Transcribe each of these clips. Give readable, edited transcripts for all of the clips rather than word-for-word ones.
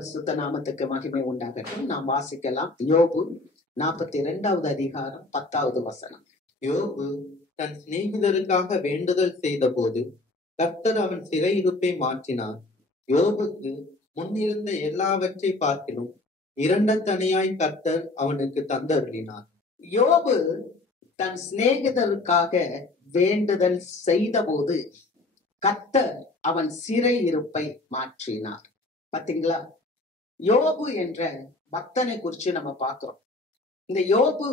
பரிசுத்த நாமத்துக்கு மகிமை உண்டாகட்டும். நாம் வாசிக்கலாம். யோபு 42வது அதிகாரம் 10வது வசனம். யோபு தன் சிநேகிதருக்காக வேண்டுதல் செய்த போது கர்த்தர் அவன் சிறையிருப்பை மாற்றினார். யோபுக்கு முன்னிருந்த எல்லாவற்றை பார்க்கிலும் இரண்டத்தனையாய் கர்த்தர் அவனுக்கு தந்தருளினார். யோபு தன் சிநேகிதருக்காக வேண்டுதல் செய்த போது கர்த்தர் அவன் சிறையிருப்பை மாற்றினார். பாத்தீங்களா? யோபு என்ற பக்தனை குறிச்சு நம்ம பார்க்கிறோம். இந்த யோபு,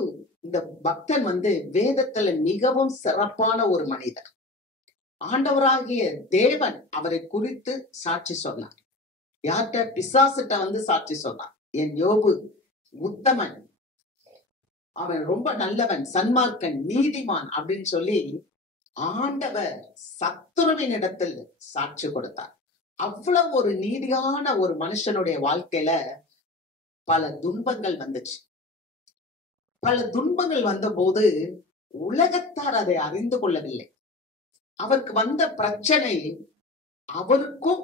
இந்த பக்தன் வேதத்துல மிகவும் சிறப்பான ஒரு மனிதர். ஆண்டவராகிய தேவன் அவரை குறித்து சாட்சி சொன்னார். யார்கிட்ட? பிசாசிட்ட சாட்சி சொன்னார். என் யோபு உத்தமன், அவன் ரொம்ப நல்லவன், சன்மார்க்கன், நீதிமான் அப்படின்னு சொல்லி ஆண்டவர் சத்துருவின் இடத்தில் சாட்சி கொடுத்தார். அவ்வளவு ஒரு நீதியான ஒரு மனுஷனுடைய வாழ்க்கையில பல துன்பங்கள் வந்துச்சு. பல துன்பங்கள் வந்த போது உலகத்தார் அதை அறிந்து கொள்ளவில்லை. அவருக்கு வந்த பிரச்சனை அவருக்கும்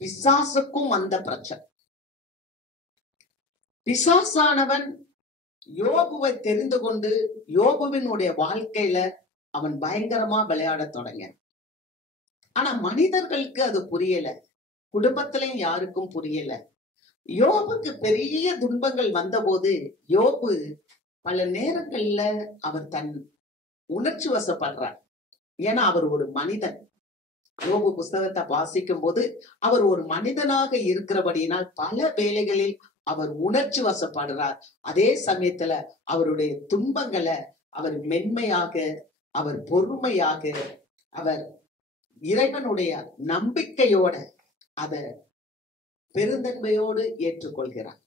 பிசாசுக்கும் வந்த பிரச்சனை. பிசாசானவன் யோபுவை தெரிந்து கொண்டு யோபுவினுடைய வாழ்க்கையில அவன் பயங்கரமா விளையாட தொடங்க. ஆனா மனிதர்களுக்கு அது புரியல, குடும்பத்திலையும் யாருக்கும் புரியல. யோபுக்கு பெரிய துன்பங்கள் வந்த போது யோபு பல நேரங்கள்ல அவர் தன் உணர்ச்சி வசப்படுறார். ஏன்னா அவர் ஒரு மனிதன். யோபு புஸ்தகத்தை வாசிக்கும் போது அவர் ஒரு மனிதனாக இருக்கிறபடியினால் பல வேளைகளில் அவர் உணர்ச்சி வசப்படுறார். அதே சமயத்துல அவருடைய துன்பங்களை அவர் மென்மையாக, அவர் பொறுமையாக, அவர் இறைவனுடைய நம்பிக்கையோட அத பெருந்தன்மையோடு ஏற்றுக்கொள்கிறார்.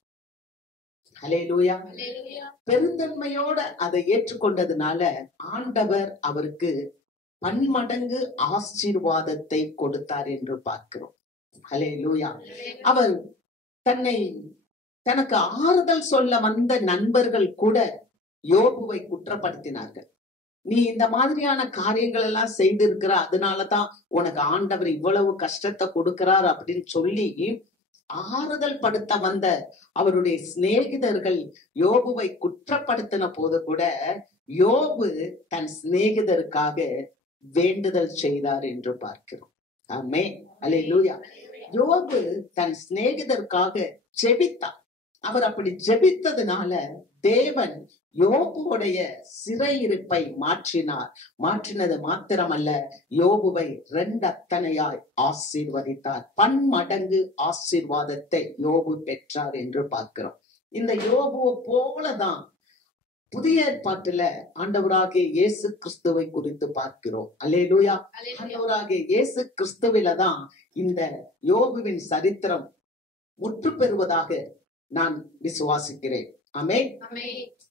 ஹல்லேலூயா. பெருந்தன்மையோட அதை ஏற்றுக்கொண்டதுனால ஆண்டவர் அவருக்கு பன்மடங்கு ஆசீர்வாதத்தை கொடுத்தார் என்று பார்க்கிறோம். ஹல்லேலூயா. அவர் தனக்கு ஆறுதல் சொல்ல வந்த நண்பர்கள் கூட யோபுவை குற்றப்படுத்தினார்கள். நீ இந்த மாதிரியான காரியங்கள் எல்லாம் செய்திருக்கிற, அதனாலதான் உனக்கு ஆண்டவர் இவ்வளவு கஷ்டத்தை கொடுக்கிறார் அப்படின்னு சொல்லி ஆறுதல் படுத்த வந்த அவருடைய சிநேகிதர்கள் யோபுவை குற்றப்படுத்தின போது கூட யோபு தன் சிநேகிதருக்காக வேண்டுதல் செய்தார் என்று பார்க்கிறோம். ஆமென். அல்லேலூயா. யோபு தன் சிநேகிதருக்காக ஜெபித்தார். அவர் அப்படி ஜெபித்ததுனால தேவன் யோபுடைய சிறையிருப்பை மாற்றினது மாத்திரமல்ல, யோபுவை 2 அத்தனையாய் ஆசீர்வதித்தார். பன்மடங்கு ஆசீர்வாதத்தை யோபு பெற்றார் என்று பார்க்கிறோம். இந்த யோபுவை போலதான் புதிய ஏற்பாட்டுல ஆண்டவராகிய இயேசு கிறிஸ்துவை குறித்து பார்க்கிறோம். அல்லேலூயா. ஆண்டவராகிய இயேசு கிறிஸ்துவிலதான் இந்த யோபுவின் சரித்திரம் முற்று பெறுவதாக நான் விசுவாசிக்கிறேன். ஆமென்.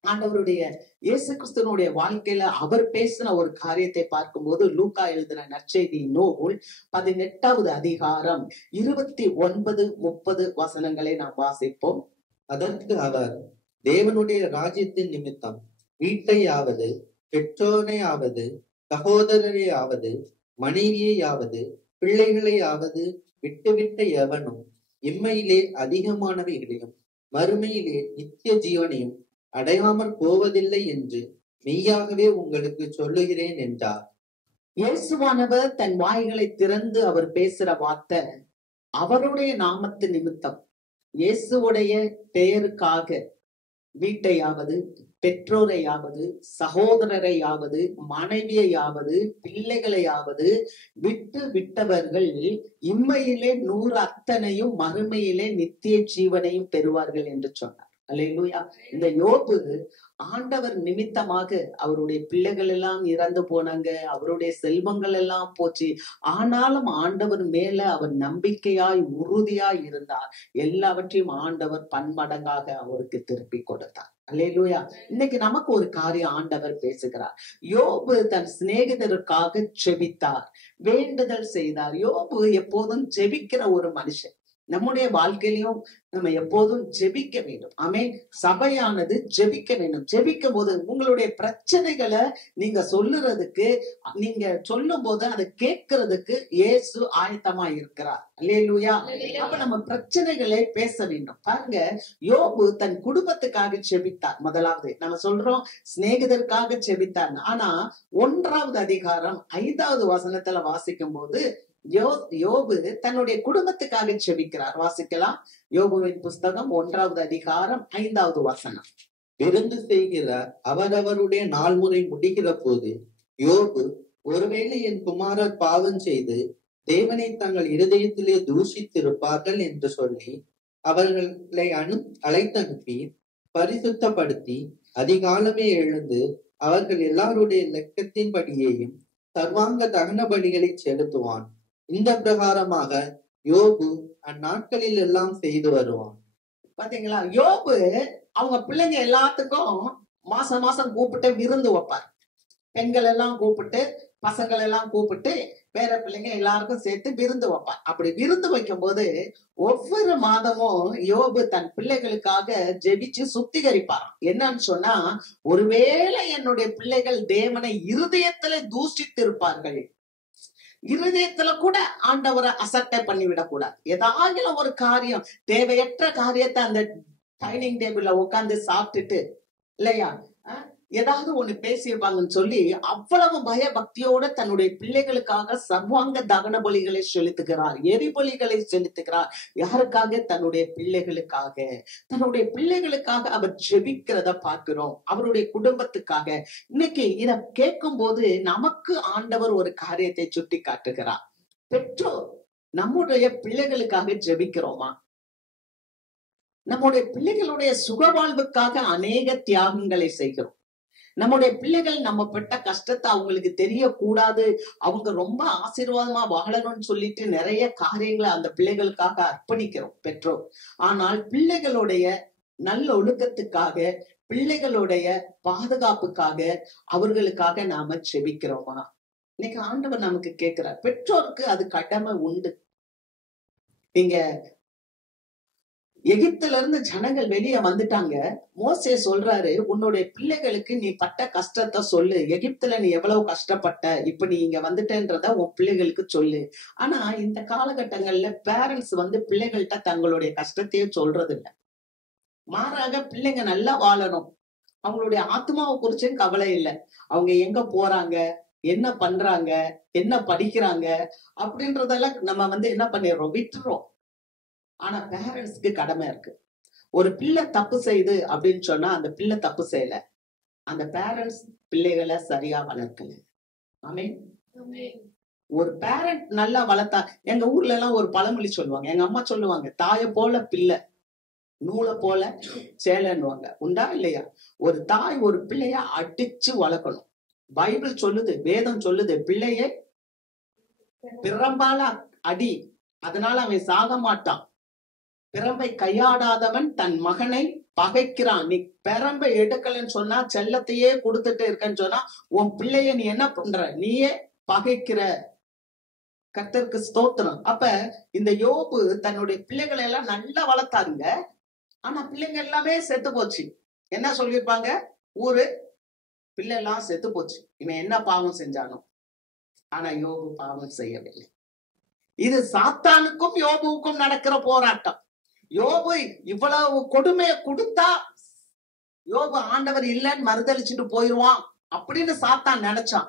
ஆண்டவருடைய இயேசு கிறிஸ்துவனுடைய வாழ்க்கையில அவர் பேசின ஒரு காரியத்தை பார்க்கும்போது லூக்கா எழுதின நற்செய்தி நூல் 18வது அதிகாரம் 29-30 வசனங்களை நாம் வாசிப்போம். அதற்கு அவர், தேவனுடைய ராஜ்யத்தின் நிமித்தம் வீட்டையாவது, பெற்றோரையாவது, சகோதரரையாவது, மனைவியையாவது, பிள்ளைகளையாவது விட்டுவிட்ட எவனும் இம்மையிலே அதிகமானவைகளையும் மறுமையிலே நித்திய ஜீவனையும் அடையாமல் போவதில்லை என்று மெய்யாகவே உங்களுக்கு சொல்லுகிறேன் என்றார். இயேசுவானவர் தன் வாய்களை திறந்து அவர் பேசுற வார்த்தை அவருடைய நாமத்து நிமித்தம், இயேசுவுடைய பெயருக்காக வீட்டையாவது, பெற்றோரையாவது, சகோதரரையாவது, மனைவியையாவது, பிள்ளைகளையாவது விட்டவர்கள் இம்மையிலே 100 அத்தனையும் மறுமையிலே நித்திய ஜீவனையும் பெறுவார்கள் என்று சொன்னார். அல்லேலூயா. இந்த யோபு ஆண்டவர் நிமித்தமாக அவருடைய பிள்ளைகள் எல்லாம் இறந்து போனாங்க, அவருடைய செல்வங்கள் எல்லாம் போச்சு. ஆனாலும் ஆண்டவர் மேல அவர் நம்பிக்கையாய் உறுதியாய் இருந்தார். எல்லாவற்றையும் ஆண்டவர் பன்மடங்காக அவருக்கு திருப்பி கொடுத்தார். அல்லேலூயா. இன்னைக்கு நமக்கு ஒரு காரியம் ஆண்டவர் பேசுகிறார். யோபு தன் சிநேகிதருக்காக ஜெபித்தார், வேண்டுதல் செய்தார். யோபு எப்போதும் ஜெபிக்கிற ஒரு மனுஷன். நம்முடைய வாழ்க்கையிலும் நம்ம எப்போதும் ஜெபிக்க வேண்டும். ஆமென். சபையானது ஜெபிக்க வேண்டும். ஜெபிக்கும் போது உங்களுடைய பிரச்சனைகளை நீங்க சொல்லுறதுக்கு, நீங்க சொல்லும் போது அதை கேட்கறதுக்கு இயேசு ஆயத்தமா இருக்கிறார். அல்லேலூயா. அப்ப நம்ம பிரச்சனைகளை பேச வேண்டும். பாருங்க, யோபு தன் குடும்பத்துக்காக ஜெபித்தார். முதலாவது நம்ம சொல்றோம் சிநேகிதருக்காக ஜெபித்தார். ஆனா 1வது அதிகாரம் 5வது வசனத்துல வாசிக்கும் போது யோபு தன்னுடைய குடும்பத்துக்காக ஜெபிக்கிறார். வாசிக்கலாம். யோபுவின் புஸ்தகம் 1வது அதிகாரம் 5வது வசனம். விருந்து செய்கிற அவரவருடைய நாள்முறை முடிகிற போது யோபு, ஒருவேளை என் குமாரர் பாவம் செய்து தேவனை தங்கள் இருதயத்திலே தூஷித்திருப்பார்கள் என்று சொல்லி அவர்களை அழைத்தனுப்பி பரிசுத்தப்படுத்தி அதிகாலமே எழுந்து அவர்கள் எல்லாருடைய லெக்கத்தின்படியேயும் சர்வாங்க தகன பலிகளை செலுத்துவான். இந்த பிரகாரமாக யோபு அந்நாட்களில் எல்லாம் செய்து வருவான். பாத்தீங்களா, யோபு அவங்க பிள்ளைங்க எல்லாத்துக்கும் மாசம் மாசம் கூப்பிட்டு விருந்து வைப்பார். பெண்கள் எல்லாம் கூப்பிட்டு, பசங்கள் எல்லாம் கூப்பிட்டு, பேர பிள்ளைங்க எல்லாருக்கும் சேர்த்து விருந்து வைப்பார். அப்படி விருந்து வைக்கும் போது ஒவ்வொரு மாதமும் யோபு தன் பிள்ளைகளுக்காக ஜெபிச்சு சுத்திகரிப்பார். என்னன்னு சொன்னா, ஒருவேளை என்னுடைய பிள்ளைகள் தேவனை இருதயத்துல தூஷித்து இருப்பார்கள், இருதயத்துல கூட ஆண்டவரை அசட்டை பண்ணிவிடக் கூடாது. ஏதாவது ஒரு காரியம், தேவையற்ற காரியத்தை அந்த டைனிங் டேபிள்ல உட்கார்ந்து சாப்பிட்டுட்டு இல்லையா ஏதாவது ஒண்ணு பேசியிருப்பாங்கன்னு சொல்லி அவ்வளவு பயபக்தியோட தன்னுடைய பிள்ளைகளுக்காக சர்வாங்க தகன பலிகளை செலுத்துகிறார், எரிபலிகளை செலுத்துகிறார். யாருக்காக? தன்னுடைய பிள்ளைகளுக்காக. தன்னுடைய பிள்ளைகளுக்காக அவர் ஜெபிக்கிறத பார்க்கிறோம், அவருடைய குடும்பத்துக்காக. இன்னைக்கு இத கேட்கும் போது நமக்கு ஆண்டவர் ஒரு காரியத்தை சுட்டி காட்டுகிறார். பெற்றோர் நம்முடைய பிள்ளைகளுக்காக ஜெபிக்கிறோமா? நம்முடைய பிள்ளைகளுடைய சுகவாழ்வுக்காக அநேக தியாகங்களை செய்கிறோம். நம்முடைய பிள்ளைகள் நம்ம பட்ட கஷ்டத்தை அவங்களுக்கு தெரியக்கூடாது, அவங்க ரொம்ப ஆசீர்வாதமா வாழணும்னு சொல்லிட்டு நிறைய காரியங்களை அந்த பிள்ளைகளுக்காக அர்ப்பணிக்கிறோம் பெற்றோர். ஆனால் பிள்ளைகளுடைய நல்ல ஒழுக்கத்துக்காக, பிள்ளைகளுடைய பாதுகாப்புக்காக, அவர்களுக்காக நாம செபிக்கிறோமா? இன்னைக்கு ஆண்டவர் நமக்கு கேட்கிறார். பெற்றோருக்கு அது கடமை உண்டு. நீங்க எகிப்துல இருந்து ஜனங்கள் வெளியே வந்துட்டாங்க. மோசே சொல்றாரு, உன்னுடைய பிள்ளைகளுக்கு நீ பட்ட கஷ்டத்தை சொல்லு. எகிப்துல நீ எவ்வளவு கஷ்டப்பட்ட, இப்ப நீ இங்க வந்துட்டேன்றத உன் பிள்ளைகளுக்கு சொல்லு. ஆனா இந்த காலகட்டங்கள்ல பேரண்ட்ஸ் பிள்ளைகள்கிட்ட தங்களுடைய கஷ்டத்தையே சொல்றது இல்லை. மாறாக பிள்ளைங்க நல்லா வாழணும், அவங்களுடைய ஆத்மாவை குறிச்சும் கவலை இல்லை. அவங்க எங்க போறாங்க, என்ன பண்றாங்க, என்ன படிக்கிறாங்க அப்படின்றதெல்லாம் நம்ம என்ன பண்ணிடுறோம், விட்டுறோம். ஆனா பேரண்ட்ஸ்க்கு கடமை இருக்கு. ஒரு பிள்ளை தப்பு செய்யுது அப்படின்னு சொன்னா அந்த பிள்ளை தப்பு செய்யல, அந்த பேரண்ட்ஸ் பிள்ளைகளை சரியா வளர்க்கல. ஆமென். ஒரு பேரண்ட் நல்லா வளர்த்தா, எங்க ஊர்ல எல்லாம் ஒரு பழமொழி சொல்லுவாங்க, எங்க அம்மா சொல்லுவாங்க, தாயை போல பிள்ளை நூலை போல சேலைன்னுவாங்க. உண்டா இல்லையா? ஒரு தாய் ஒரு பிள்ளைய அடிச்சு வளர்க்கணும். பைபிள் சொல்லுது, வேதம் சொல்லுது, பிள்ளைய பிரம்பால அடி, அதனால அவன் சாக மாட்டான். பிரம்பை கையாடாதவன் தன் மகனை பகைக்கிறான். நீ பிரம்பை எடுக்கலன்னு சொன்னா, செல்லத்தையே கொடுத்துட்டு இருக்கன்னு சொன்னா, உன் பிள்ளைய நீ என்ன பண்ற, நீயே பகைக்கிற. கர்த்தருக்கு ஸ்தோத்திரம். அப்ப இந்த யோபு தன்னுடைய பிள்ளைகளை எல்லாம் நல்லா வளர்த்தாருங்க. ஆனா பிள்ளைங்க எல்லாமே செத்து போச்சு. என்ன சொல்லியிருப்பாங்க, ஊரு பிள்ளை எல்லாம் செத்து போச்சு, இவன் என்ன பாவம் செஞ்சானோ. ஆனா யோபு பாவம் செய்யவில்லை. இது சாத்தானுக்கும் யோபுவுக்கும் நடக்கிற போராட்டம். யோபு இவ்வளவு கொடுமையை கொடுத்தா யோபு ஆண்டவர் இல்லைன்னு மறுதளிச்சுட்டு போயிடுவான் அப்படின்னு சாத்தான் நினைச்சான்.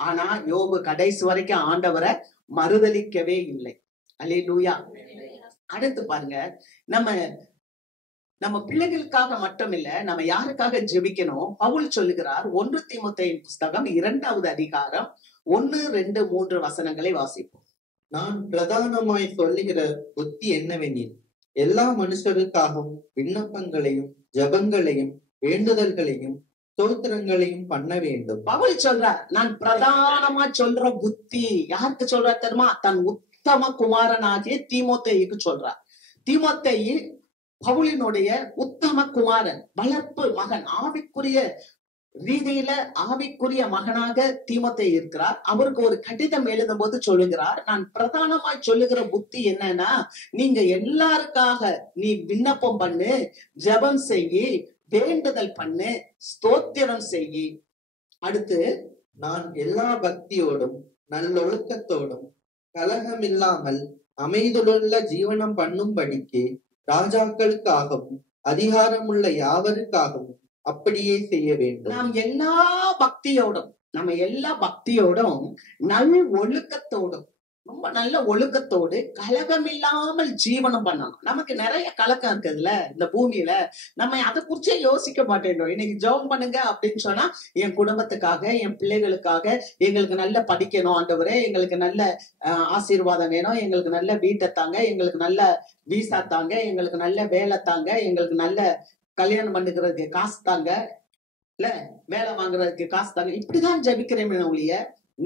ஆனா யோபு கடைசி வரைக்கும் ஆண்டவரை மறுதளிக்கவே இல்லை. அல்லேலூயா. அடுத்து பாருங்க, நம்ம பிள்ளைகளுக்காக மட்டும் இல்ல, நம்ம யாருக்காக ஜெபிக்கணும்? பவுல் சொல்லுகிறார். 1 தீமோத்தேயு புஸ்தகம் 2வது அதிகாரம் 1, 2, 3 வசனங்களை வாசிப்போம். நான் பிரதானமாய் சொல்லுகிற புத்தி என்னவெனில், எல்லா மனுஷருக்காகவும் விண்ணப்பங்களையும் ஜபங்களையும் வேண்டுதல்களையும் ஸ்தோத்திரங்களையும் பண்ண வேண்டும். பவுல் சொல்றார், நான் பிரதானமா சொல்ற புத்தி யாருக்கு சொல்றார் தெரியுமா? தன் உத்தம குமாரனாகிய தீமோத்தேயுக்கு சொல்றார். தீமோத்தேயு பவுலினுடைய உத்தம குமாரன், வளர்ப்பு மகன், ஆவிக்குரிய ரீதியில ஆவிக்குரிய மகனாக தீமோத்தேயு இருக்கிறார். அவருக்கு ஒரு கடிதம் எழுதும் போது சொல்லுகிறார், நான் பிரதானமாய் சொல்லுகிற புத்தி என்னன்னா, நீங்க எல்லாருக்காக நீ விண்ணப்பம் பண்ணு, ஜெபம் செய்யி, வேண்டுதல் பண்ணு, ஸ்தோத்திரம் செய்யி. அடுத்து, நான் எல்லா பக்தியோடும் நல்லொழுக்கத்தோடும் கலகமில்லாமல் அமைதியுள்ள ஜீவனம் பண்ணும்படிக்கு ராஜாக்களுக்காகவும் அதிகாரமுள்ள யாவருக்காகவும் அப்படியே செய்ய வேண்டும். நாம் எல்லா பக்தியோடும் நல் ஒழுக்கத்தோடும், ரொம்ப நல்ல ஒழுக்கத்தோடு கலகமில்லாமல் ஜீவனம் பண்ணணும். நமக்கு நிறைய கலக்கம் இருக்குதுல்ல இந்த பூமியில, நம்ம அதை குறிச்சே யோசிக்க மாட்டேன்றோம். இன்னைக்கு ஜெபம் பண்ணுங்க அப்படின்னு சொன்னா, என் குடும்பத்துக்காக, என் பிள்ளைகளுக்காக, எங்களுக்கு நல்ல படிக்கணும் ஆண்டவரே, எங்களுக்கு நல்ல ஆசீர்வாதம் வேணும், எங்களுக்கு நல்ல வீட்டை தாங்க, எங்களுக்கு நல்ல வீசா தாங்க, எங்களுக்கு நல்ல வேலை தாங்க, எங்களுக்கு நல்ல கல்யாணம் பண்ணுகிறதுக்கு காசு தாங்க, இல்ல வேலை வாங்குறதுக்கு காசு தாங்க. இப்படிதான் ஜெபிக்கிறேன் ஒழிய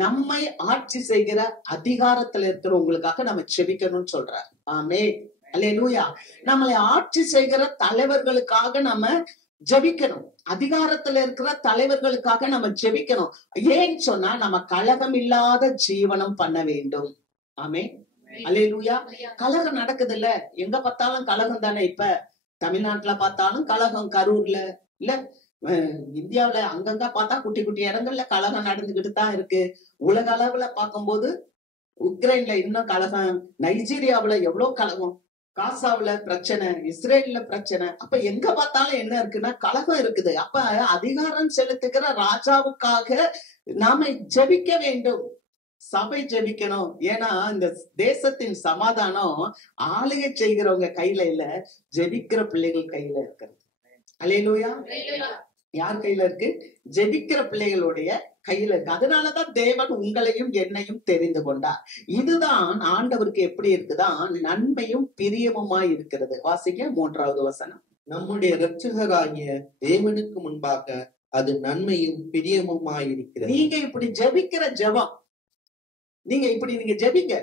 நம்மை ஆட்சி செய்கிற அதிகாரத்துல இருக்கிறவங்களுக்காக நம்ம செபிக்கணும்னு சொல்றாரு. ஆமென், அல்லேலூயா. நம்மளை ஆட்சி செய்கிற தலைவர்களுக்காக நம்ம ஜெபிக்கணும். அதிகாரத்துல இருக்கிற தலைவர்களுக்காக நம்ம ஜெபிக்கணும். ஏன்னு சொன்னா, நம்ம கலகம் இல்லாத ஜீவனம் பண்ண வேண்டும். ஆமென், அல்லேலூயா. கலகம் நடக்குது இல்ல, எங்க பார்த்தாலும் கலகம் தானே. இப்ப தமிழ்நாட்டுல பார்த்தாலும் கலகம், கரூர்ல இல்ல இந்தியாவுல அங்கங்க பார்த்தா குட்டி குட்டி இடங்கள்ல கலகம் நடந்துகிட்டு தான் இருக்கு. உலக அளவுல பார்க்கும்போது உக்ரைன்ல இன்னும் கலகம், நைஜீரியாவுல எவ்வளவு கலகம், காசாவுல பிரச்சனை, இஸ்ரேல்ல பிரச்சனை. அப்ப எங்க பார்த்தாலும் என்ன இருக்குன்னா கலகம் இருக்குது. அப்ப அதிகாரம் செலுத்துகிற ராஜாவுக்காக நாம ஜெபிக்க வேண்டும், சபை ஜெபிக்கணும். ஏன்னா இந்த தேசத்தின் சமாதானம் ஆளுகை செய்கிறவங்க கையில இல்ல, ஜெபிக்கிற பிள்ளைகள் கையில இருக்கிறது. அல்லேலூயா. யார் கையில இருக்கு? ஜெபிக்கிற பிள்ளைகளுடைய கையில இருக்கு. அதனாலதான் தேவன் உங்களையும் என்னையும் தெரிந்து கொண்டார். இதுதான் ஆண்டவருக்கு எப்படி இருக்குதான் நன்மையும் பிரியமுமாய் இருக்கிறது. வாசிக்க 3வது வசனம். நம்முடைய இரட்சகராகிய தேவனுக்கு முன்பாக அது நன்மையும் பிரியமுமாய் இருக்கிறது. நீங்க இப்படி ஜெபிக்கிற ஜெபம், நீங்க ஜெபிங்க.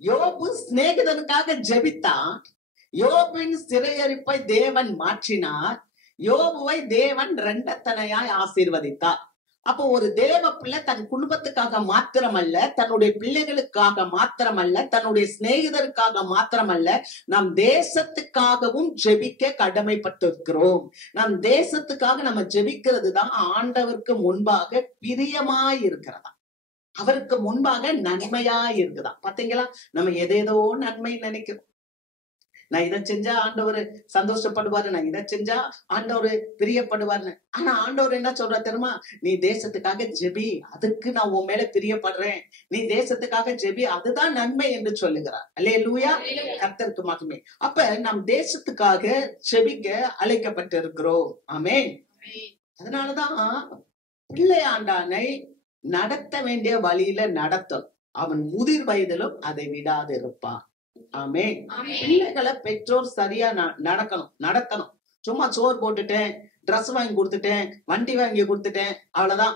யோபு சிநேகிதனுக்காக ஜெபித்தான். யோபின் சிறையரிப்பை தேவன் மாற்றினார். யோபுவை தேவன் இரண்டத்தனையாய் ஆசீர்வதித்தார். அப்போ ஒரு தேவ பிள்ளை தன் குடும்பத்துக்காக மாத்திரமல்ல, தன்னுடைய பிள்ளைகளுக்காக மாத்திரமல்ல, தன்னுடைய சிநேகிதருக்காக மாத்திரமல்ல, நம் தேசத்துக்காகவும் ஜெபிக்க கடமைப்பட்டிருக்கிறோம். நம் தேசத்துக்காக நம்ம ஜெபிக்கிறது தான் ஆண்டவருக்கு முன்பாக பிரியமாய் இருக்கிறதா, அவருக்கு முன்பாக நன்மையாய் இருக்குதா. பாத்தீங்களா, நம்ம எதேதோ நன்மை நினைக்கிறோம். நான் இதை செஞ்சா ஆண்டவர் சந்தோஷப்படுவாரு, நான் இதை செஞ்சா ஆண்டவர் பிரியப்படுவாருன்னு. ஆனா ஆண்டவர் என்ன சொல்ற தெரியுமா? நீ தேசத்துக்காக ஜெபி, அதுக்கு நான் உன் மேல பிரியப்படுறேன். நீ தேசத்துக்காக ஜெபி, அதுதான் நன்மை என்று சொல்லுகிறார். அல்லேலூயா, கர்த்தருக்கு மகிமை. அப்ப நம் தேசத்துக்காக ஜெபிக்க அழைக்கப்பட்டு இருக்கிறோம். ஆமென். அதனாலதான் பிள்ளை ஆண்டானை நடத்த வேண்டிய வழியில நடத்தும். அவன் முதிர் வயதிலும் அதை விடாது இருப்பான். ஆமென். பிள்ளைகளை பெற்றோர் சரியா நடத்தணும். சும்மா சோறு போட்டுட்டேன், டிரெஸ் வாங்கி கொடுத்துட்டேன், வண்டி வாங்கி கொடுத்துட்டேன், அவ்வளவுதான்.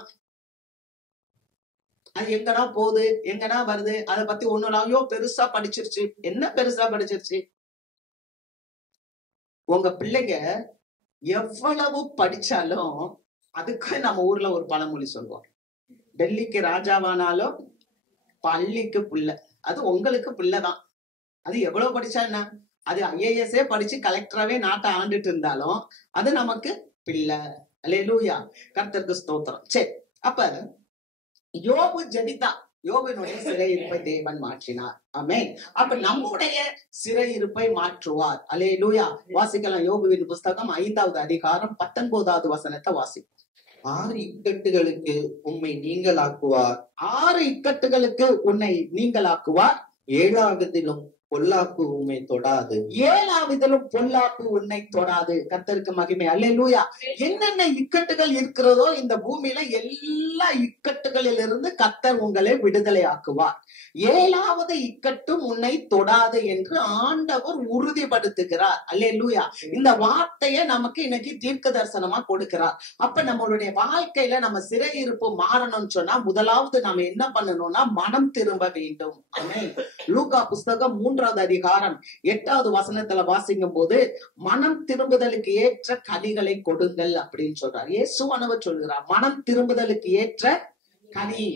அது எங்கடா போகுது, எங்கடா வருது, அதை பத்தி ஒண்ணும் ஐயோ பெருசா படிச்சிருச்சு. என்ன பெருசா படிச்சிருச்சு? உங்க பிள்ளைங்க எவ்வளவு படிச்சாலும், அதுக்கு நம்ம ஊர்ல ஒரு பழமொழி சொல்லுவோம், டெல்லிக்கு ராஜாவானாலும் பள்ளிக்கு பிள்ளை. அது உங்களுக்கு பிள்ளைதான். அது எவ்வளவு படிச்சா என்ன, அது IAS படிச்சு கலெக்டராவே நாட்டை ஆண்டுட்டு இருந்தாலும் அது நமக்கு பிள்ளை. அல்லேலூயா, கர்த்தருக்கு ஸ்தோத்திரம். சரி, அப்ப யோபு ஜெபித்தா, யோபுனுடைய சிறையிருப்பை தேவன் மாற்றினார். ஆமென். அப்ப நம்முடைய சிறையிருப்பை மாற்றுவார். அல்லேலூயா. வாசிக்கலாம். யோபுவின் புஸ்தகம் 5வது அதிகாரம் 19வது வசனத்தை வாசிப்போம். 6 இக்கட்டுகளுக்கு உம்மை நீங்களாக்குவார். 6 இக்கட்டுகளுக்கு உன்னை நீங்களாக்குவார். 7ஆவதிலும் பொல்லாப்பு உம்மை தொடாது. 7ஆவதிலும் பொல்லாப்பு உன்னை தொடாது. கர்த்தருக்கு மகிமை. அல்லேலூயா. என்னென்ன இக்கட்டுகள் இருக்கிறதோ இந்த பூமியில எல்லா இக்கட்டுகளிலிருந்து கர்த்தர் உங்களை விடுதலை ஆக்குவார். 7வது இக்கட்டும் உன்னை தொடாது என்று ஆண்டவர் உறுதிப்படுத்துகிறார். அல்லேலூயா. இந்த வார்த்தையை நமக்கு இன்னைக்கு தீர்க்க தரிசனமா கொடுக்கிறார். அப்ப நம்மளுடைய வாழ்க்கையில நம்ம சிறையிருப்பு மாறணும்னு சொன்னா முதலாவது நாம என்ன பண்ணணும்னா மனம் திரும்ப வேண்டும். ஆமென். லூக்கா புஸ்தகம் 13வது அதிகாரம் 8வது வசனத்துல வாசிக்கும் போது மனம் திரும்புதலுக்கு ஏற்ற கனிகளை கொடுங்கள் அப்படின்னு சொல்றார். இயேசுவானவர் சொல்கிறார், மனம் திரும்புதலுக்கு ஏற்ற கனி.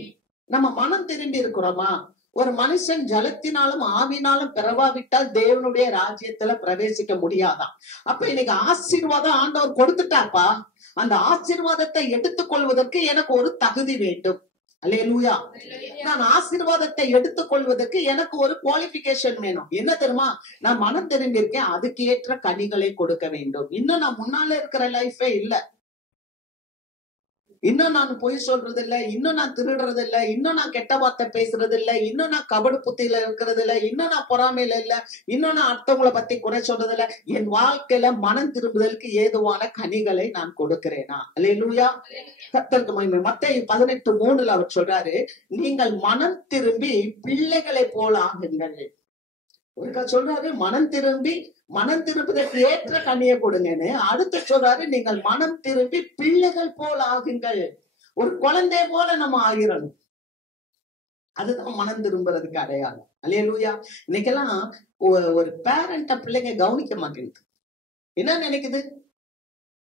நம்ம மனம் திரும்பி இருக்கிறோமா? ஒரு மனுஷன் ஜலத்தினாலும் ஆவினாலும் பிறவாவிட்டால் தேவனுடைய ராஜ்யத்துல பிரவேசிக்க முடியாதான். அப்ப இன்னைக்கு ஆசீர்வாதம் ஆண்டவர் கொடுத்துட்டாப்பா, அந்த ஆசீர்வாதத்தை எடுத்துக்கொள்வதற்கு எனக்கு ஒரு தகுதி வேண்டும். அல்லேலூயா. நான் ஆசீர்வாதத்தை எடுத்துக்கொள்வதற்கு எனக்கு ஒரு குவாலிபிகேஷன் வேணும். என்ன தெரியுமா? நான் மனம் திரும்பி இருக்கேன், அதுக்கு ஏற்ற கனிகளை கொடுக்க வேண்டும். இன்னும் நான் முன்னால இருக்கிற லைஃபே இல்ல, இன்னும் நான் பொய் சொல்றது இல்ல, இன்னும் நான் திருடுறது இல்ல, இன்னும் நான் கெட்ட வார்த்தை பேசுறது இல்ல, இன்னும் நான் கபடு புத்தியில இருக்கிறது இல்ல, இன்னும் நான் பொறாமையில இல்ல, இன்னும் நான் அடுத்தவங்களை பத்தி குறை சொல்றது இல்ல. என் வாழ்க்கையில மனம் திரும்புதலுக்கு ஏதுவான கனிகளை நான் கொடுக்கிறேனா? அல்லேலூயா. கர்த்தருக்கு மகிமை. மத்தேயு 18:3 அவர் சொல்றாரு, நீங்கள் மனம் திரும்பி பிள்ளைகளை போல ஆகுங்கள். ஒருக்கா சொல்றாரு மனம் திரும்புதற்கு ஏற்ற கனியை கொடுங்கன்னு. அடுத்து சொல்றாரு, நீங்கள் மனம் திரும்பி பிள்ளைகள் போல ஆகுங்கள். ஒரு குழந்தை போல நம்ம ஆகிறோம். அதுதான் மனம் திரும்புறதுக்கு அடையாளம். அல்லேலூயா. இன்னைக்கெல்லாம் ஒரு பேரண்ட பிள்ளைங்க கவனிக்க மாட்டேங்குது. என்ன நினைக்குது?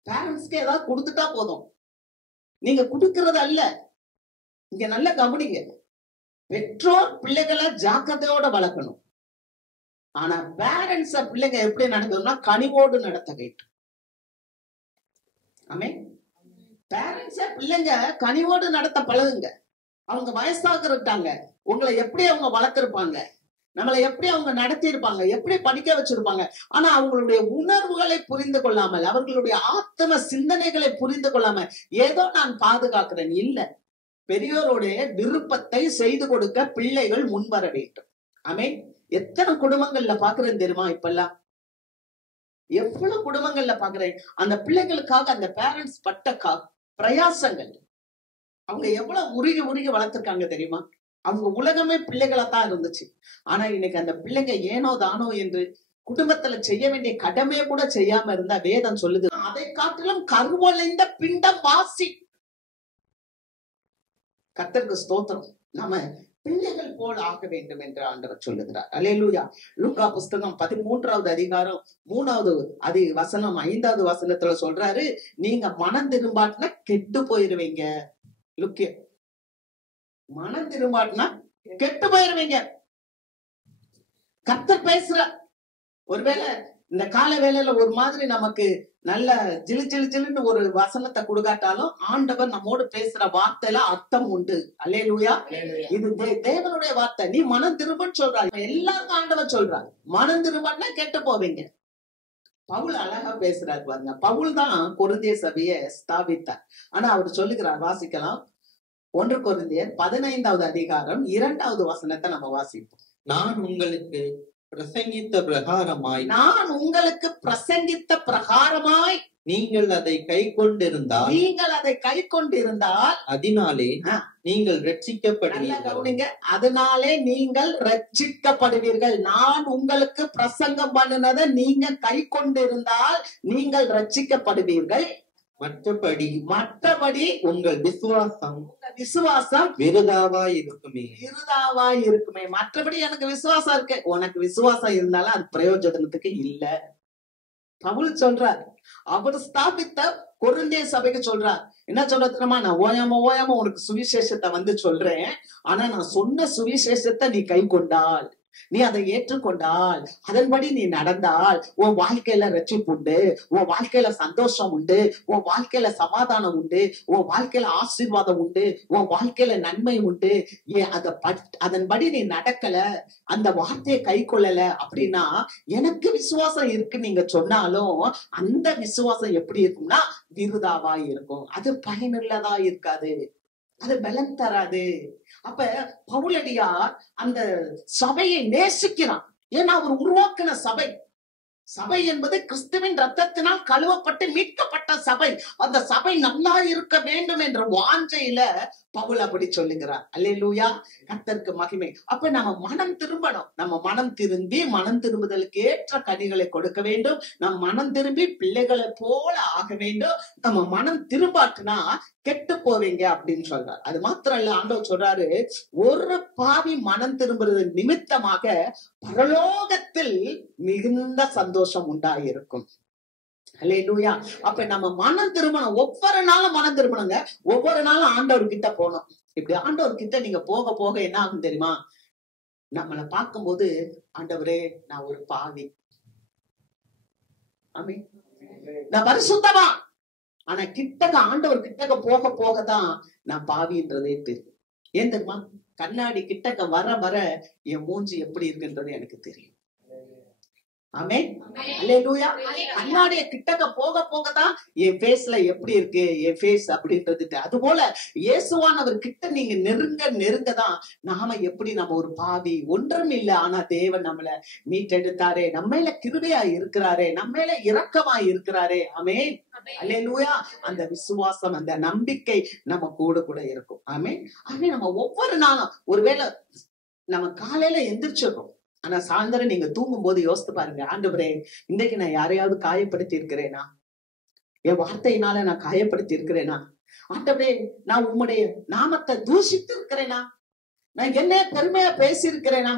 பேரண்ட்ஸ்க்கு ஏதாவது கொடுத்துட்டா போதும். நீங்க கொடுக்கறது அல்ல. இங்க நல்ல கவனிங்க. பெற்றோர் பிள்ளைகளை ஜாக்கிரதையோட வளர்க்கணும். ஆனா பேரண்ட்ஸ் பிள்ளைங்க எப்படி நடக்குதுன்னா கனிவோடு நடத்த வேண்டும். ஆமென். பேரண்ட்ஸ் பிள்ளைங்க கனிவோடு நடத்த பழகுங்க. அவங்க வயசாகிட்டாங்க, உங்களை எப்படி அவங்க வளர்த்திருப்பாங்க, நம்மளை எப்படி அவங்க நடத்தி இருப்பாங்க, எப்படி படிக்க வச்சிருப்பாங்க. ஆனா அவங்களுடைய உணர்வுகளை புரிந்து கொள்ளாமல், அவர்களுடைய ஆத்ம சிந்தனைகளை புரிந்து கொள்ளாம ஏதோ நான் பாதுகாக்கிறேன் இல்ல. பெரியோருடைய விருப்பத்தை செய்து கொடுக்க பிள்ளைகள் முன்வர வேண்டும். ஆமென். எத்தனை குடும்பங்கள்ல பாக்குறேன் தெரியுமா? இப்பெல்லாம் எவ்வளவு குடும்பங்கள்ல பாக்குறேன். அந்த பிள்ளைகளுக்காக அந்த பேரண்ட்ஸ் பட்ட பிரயாசங்கள், அவங்க எவ்வளவு உருகி வளர்த்திருக்காங்க தெரியுமா? அவங்க உலகமே பிள்ளைகளா தான் இருந்துச்சு. ஆனா இன்னைக்கு அந்த பிள்ளைங்க ஏனோ தானோ என்று குடும்பத்துல செய்ய வேண்டிய கடமையை கூட செய்யாம இருந்தா வேதம் சொல்லுது, அதை காட்டிலும் கருவளைந்த பிண்டம் வாசி. கர்த்தருக்கு ஸ்தோத்திரம். நாம பிள்ளைகள் போல் ஆக வேண்டும் என்று ஆண்டவர் சொல்லுகிறார். அல்லேலூயா. லூக்கா புஸ்தகம் 13வது அதிகாரம் 3வது வசனம் 5வது வசனத்துல சொல்றாரு, நீங்க மனம் திரும்பாட்டினா கெட்டு போயிருவீங்க. லுக்கிய மனம் திரும்பாட்டினா கெட்டு போயிருவீங்க. கர்த்தர் பேசுற. ஒருவேளை இந்த கால வேளையில ஒரு மாதிரி நமக்கு நல்ல ஜிலுன்னு ஒரு வசனத்தை கொடுக்காட்டாலும் ஆண்டவர் நம்மோடு பேசுற வார்த்தையில அர்த்தம் உண்டு. அல்லேலூயா. இது தேவனுடைய வார்த்தை. நீ மனம் திரும்பன்னு சொல்றாரு. எல்லாருக்கும் ஆண்டவர் சொல்றாரு, மனம் திரும்பன்னா கெட்டு போவீங்க. பவுல் அழகா பேசுறாரு பாருங்க. பவுல் தான் கொரிந்திய சபையை ஸ்தாபித்தார். ஆனா அவர் சொல்லுகிறார், வாசிக்கலாம். 1 கொரிந்தியர் 15வது அதிகாரம் 2வது வசனத்தை நம்ம வாசிப்போம். நான் உங்களுக்கு பிரசங்கித்த பிரகாரமாய் நீங்கள் அதை கை கொண்டிருந்தால் அதனாலே நீங்கள் ரட்சிக்கப்படுவீர்கள். அதனாலே நீங்கள் ரட்சிக்கப்படுவீர்கள். நான் உங்களுக்கு பிரசங்கம் பண்ணினதை நீங்க கை கொண்டிருந்தால் நீங்கள் ரட்சிக்கப்படுவீர்கள். மற்றபடி உங்கள் விசுவாசம் விருதாவாய் இருக்குமே. மற்றபடி எனக்கு விசுவாசம் இருக்கு. உனக்கு விசுவாசம் இருந்தாலும் அது பிரயோஜனத்துக்கு இல்ல. பவுல் சொல்றார். அவர் ஸ்தாபித்த கொரிந்திய சபைக்கு சொல்றார். என்ன சொல்ல தெரியுமா? நான் ஓயாம உனக்கு சுவிசேஷத்தை சொல்றேன். ஆனா நான் சொன்ன சுவிசேஷத்தை நீ கை கொண்டால், நீ அதை ஏற்றுக்கொண்டால், அதன்படி நீ நடந்தால் உன் வாழ்க்கையில ரட்சிப்பு உண்டு, உன் வாழ்க்கையில சந்தோஷம் உண்டு, உன் வாழ்க்கையில சமாதானம் உண்டு, உன் வாழ்க்கையில ஆசீர்வாதம் உண்டு, உன் வாழ்க்கையில நன்மை உண்டு. அதன்படி நீ நடக்கல, அந்த வார்த்தையை கை கொள்ளல அப்படின்னா எனக்கு விசுவாசம் இருக்கு நீங்க சொன்னாலும் அந்த விசுவாசம் எப்படி இருக்கும்னா விருதாவா இருக்கும். அது பயனுள்ளதா இருக்காது, அது பலன் தராது. அப்ப பவுலடியார் அந்த சபையை நேசிக்கிறான். ஏன்னா அவர் உருவாக்கின சபை என்பது கிறிஸ்துவின் ரத்தத்தினால் கழுவப்பட்டு மீட்கப்பட்ட சபை. அந்த சபை நல்லா இருக்க வேண்டும் என்ற வாஞ்சையில பவுல் அப்படி சொல்லுகிறார். அல்லேலூயா, கர்த்தருக்கு மகிமை. அப்ப நம்ம மனம் திரும்பணும். நம்ம மனம் திரும்புதலுக்கு ஏற்ற கனிகளை கொடுக்க வேண்டும். நம் மனம் திரும்பி பிள்ளைகளை போல ஆக வேண்டும். நம்ம மனம் திரும்பாட்டுனா கெட்டு போவீங்க அப்படின்னு சொல்றாரு. அது மாத்திரம் இல்ல, ஆண்டவர் சொல்றாரு, ஒரு பாவி மனம் திரும்புறது நிமித்தமாக பரலோகத்தில் மிகுந்த சந்தோஷம் உண்டாயிருக்கும். அல்லேலூயா. அப்ப நம்ம மனம் திரும்பணும். ஒவ்வொரு நாளும் மனம் திரும்பணுங்க. ஒவ்வொரு நாளும் ஆண்டவர் கிட்ட போகணும். இப்படி ஆண்டவர் கிட்ட நீங்க போக போக என்ன ஆகும் தெரியுமா? நம்மளை பார்க்கும்போது, ஆண்டவரே நான் ஒரு பாவி, ஆமென், நான் பரிசுத்தமா, ஆனா கிட்டக்க ஆண்டவர் கிட்டக்க போக போகதான் நான் பாவின்றதே தெரியும். ஏன் தெரியுமா? கண்ணாடி கிட்டக்க வர வர என் மூஞ்சி எப்படி இருக்குன்றது எனக்கு தெரியும். ஆமென், அல்லேலூயா. கண்ணாடிய கிட்டக்க போக போகதான் என் ஃபேஸ்ல எப்படி இருக்கு, என் ஃபேஸ் அப்படின்றது. அது போல இயேசுவானவர் கிட்ட நீங்க நெருங்கதான் நாம எப்படி, நம்ம ஒரு பாவி, ஒன்றும் இல்லை, ஆனா தேவன் நம்மள மீட்டெடுத்தாரே, நம்மையில கிருபையா இருக்கிறாரே, நம்மையில இரக்கமா இருக்கிறாரே. ஆமென், அல்லேலூயா. அந்த விசுவாசம், அந்த நம்பிக்கை நம்ம கூட இருக்கும். ஆமென். ஆமென். நம்ம ஒவ்வொரு நாளும், ஒருவேளை நம்ம காலையில எந்திரிச்சிடறோம், ஆனா சாயந்தரம் நீங்க தூங்கும் போது யோசித்து பாருங்க, ஆண்டவரே இன்னைக்கு நான் யாரையாவது காயப்படுத்தி இருக்கிறேனா? என் வார்த்தையினால நான் காயப்படுத்தி இருக்கிறேனா? ஆண்டவரே நான் உம்முடைய நாமத்தை தூஷித்து இருக்கிறேனா? நான் என்ன பெருமையா பேசி இருக்கிறேனா?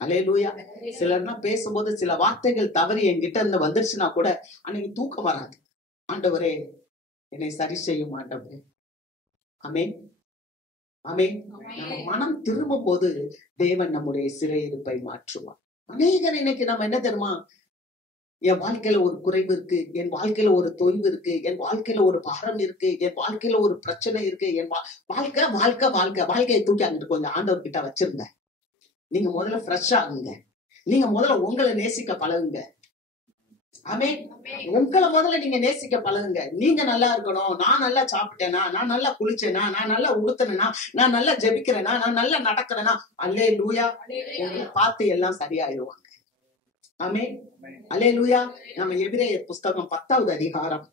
அல்லேலூயா. சிலர்லாம் பேசும்போது சில வார்த்தைகள் தவறி என்கிட்ட இருந்து வந்துருச்சுன்னா கூட அன்னைக்கு தூக்கம் வராது. ஆண்டவரே என்னை சரி செய்யும் ஆண்டவரே. ஆமென், ஆமென். நம்ம மனம் திரும்பும் போது தேவன் நம்முடைய சிறையிருப்பை மாற்றுவார். அநேகர் இன்னைக்கு நம்ம என்ன தெரியுமா, என் வாழ்க்கையில ஒரு குறைவு இருக்கு, என் வாழ்க்கையில ஒரு தொய்வு இருக்கு, என் வாழ்க்கையில ஒரு பாரம் இருக்கு, என் வாழ்க்கையில ஒரு பிரச்சனை இருக்கு, என் வாழ்க்கையை தூக்கி அங்கிட்டு கொஞ்சம் ஆண்டவர் கிட்ட வச்சிருங்க. நீங்க முதல்ல ஃப்ரெஷ் ஆகுங்க. நீங்க முதல்ல உங்களை நேசிக்க பழகுங்க. ஆமென். உங்களை முதல்ல நீங்க நேசிக்க பழகுங்க. நீங்க நல்லா இருக்கணும், நான் நல்லா சாப்பிட்டேனா, நான் நல்லா குளிச்சேனா, நான் நல்லா உடுத்தினா, நான் நல்லா ஜெபிக்கிறேனா, நான் நல்லா நடக்கிறேனா, அல்லேலூயா, பார்த்து எல்லாம் சரியாயிருவாங்க. ஆமென், அல்லேலூயா. நம்ம எபிரேயர் புஸ்தகம் 10வது அதிகாரம்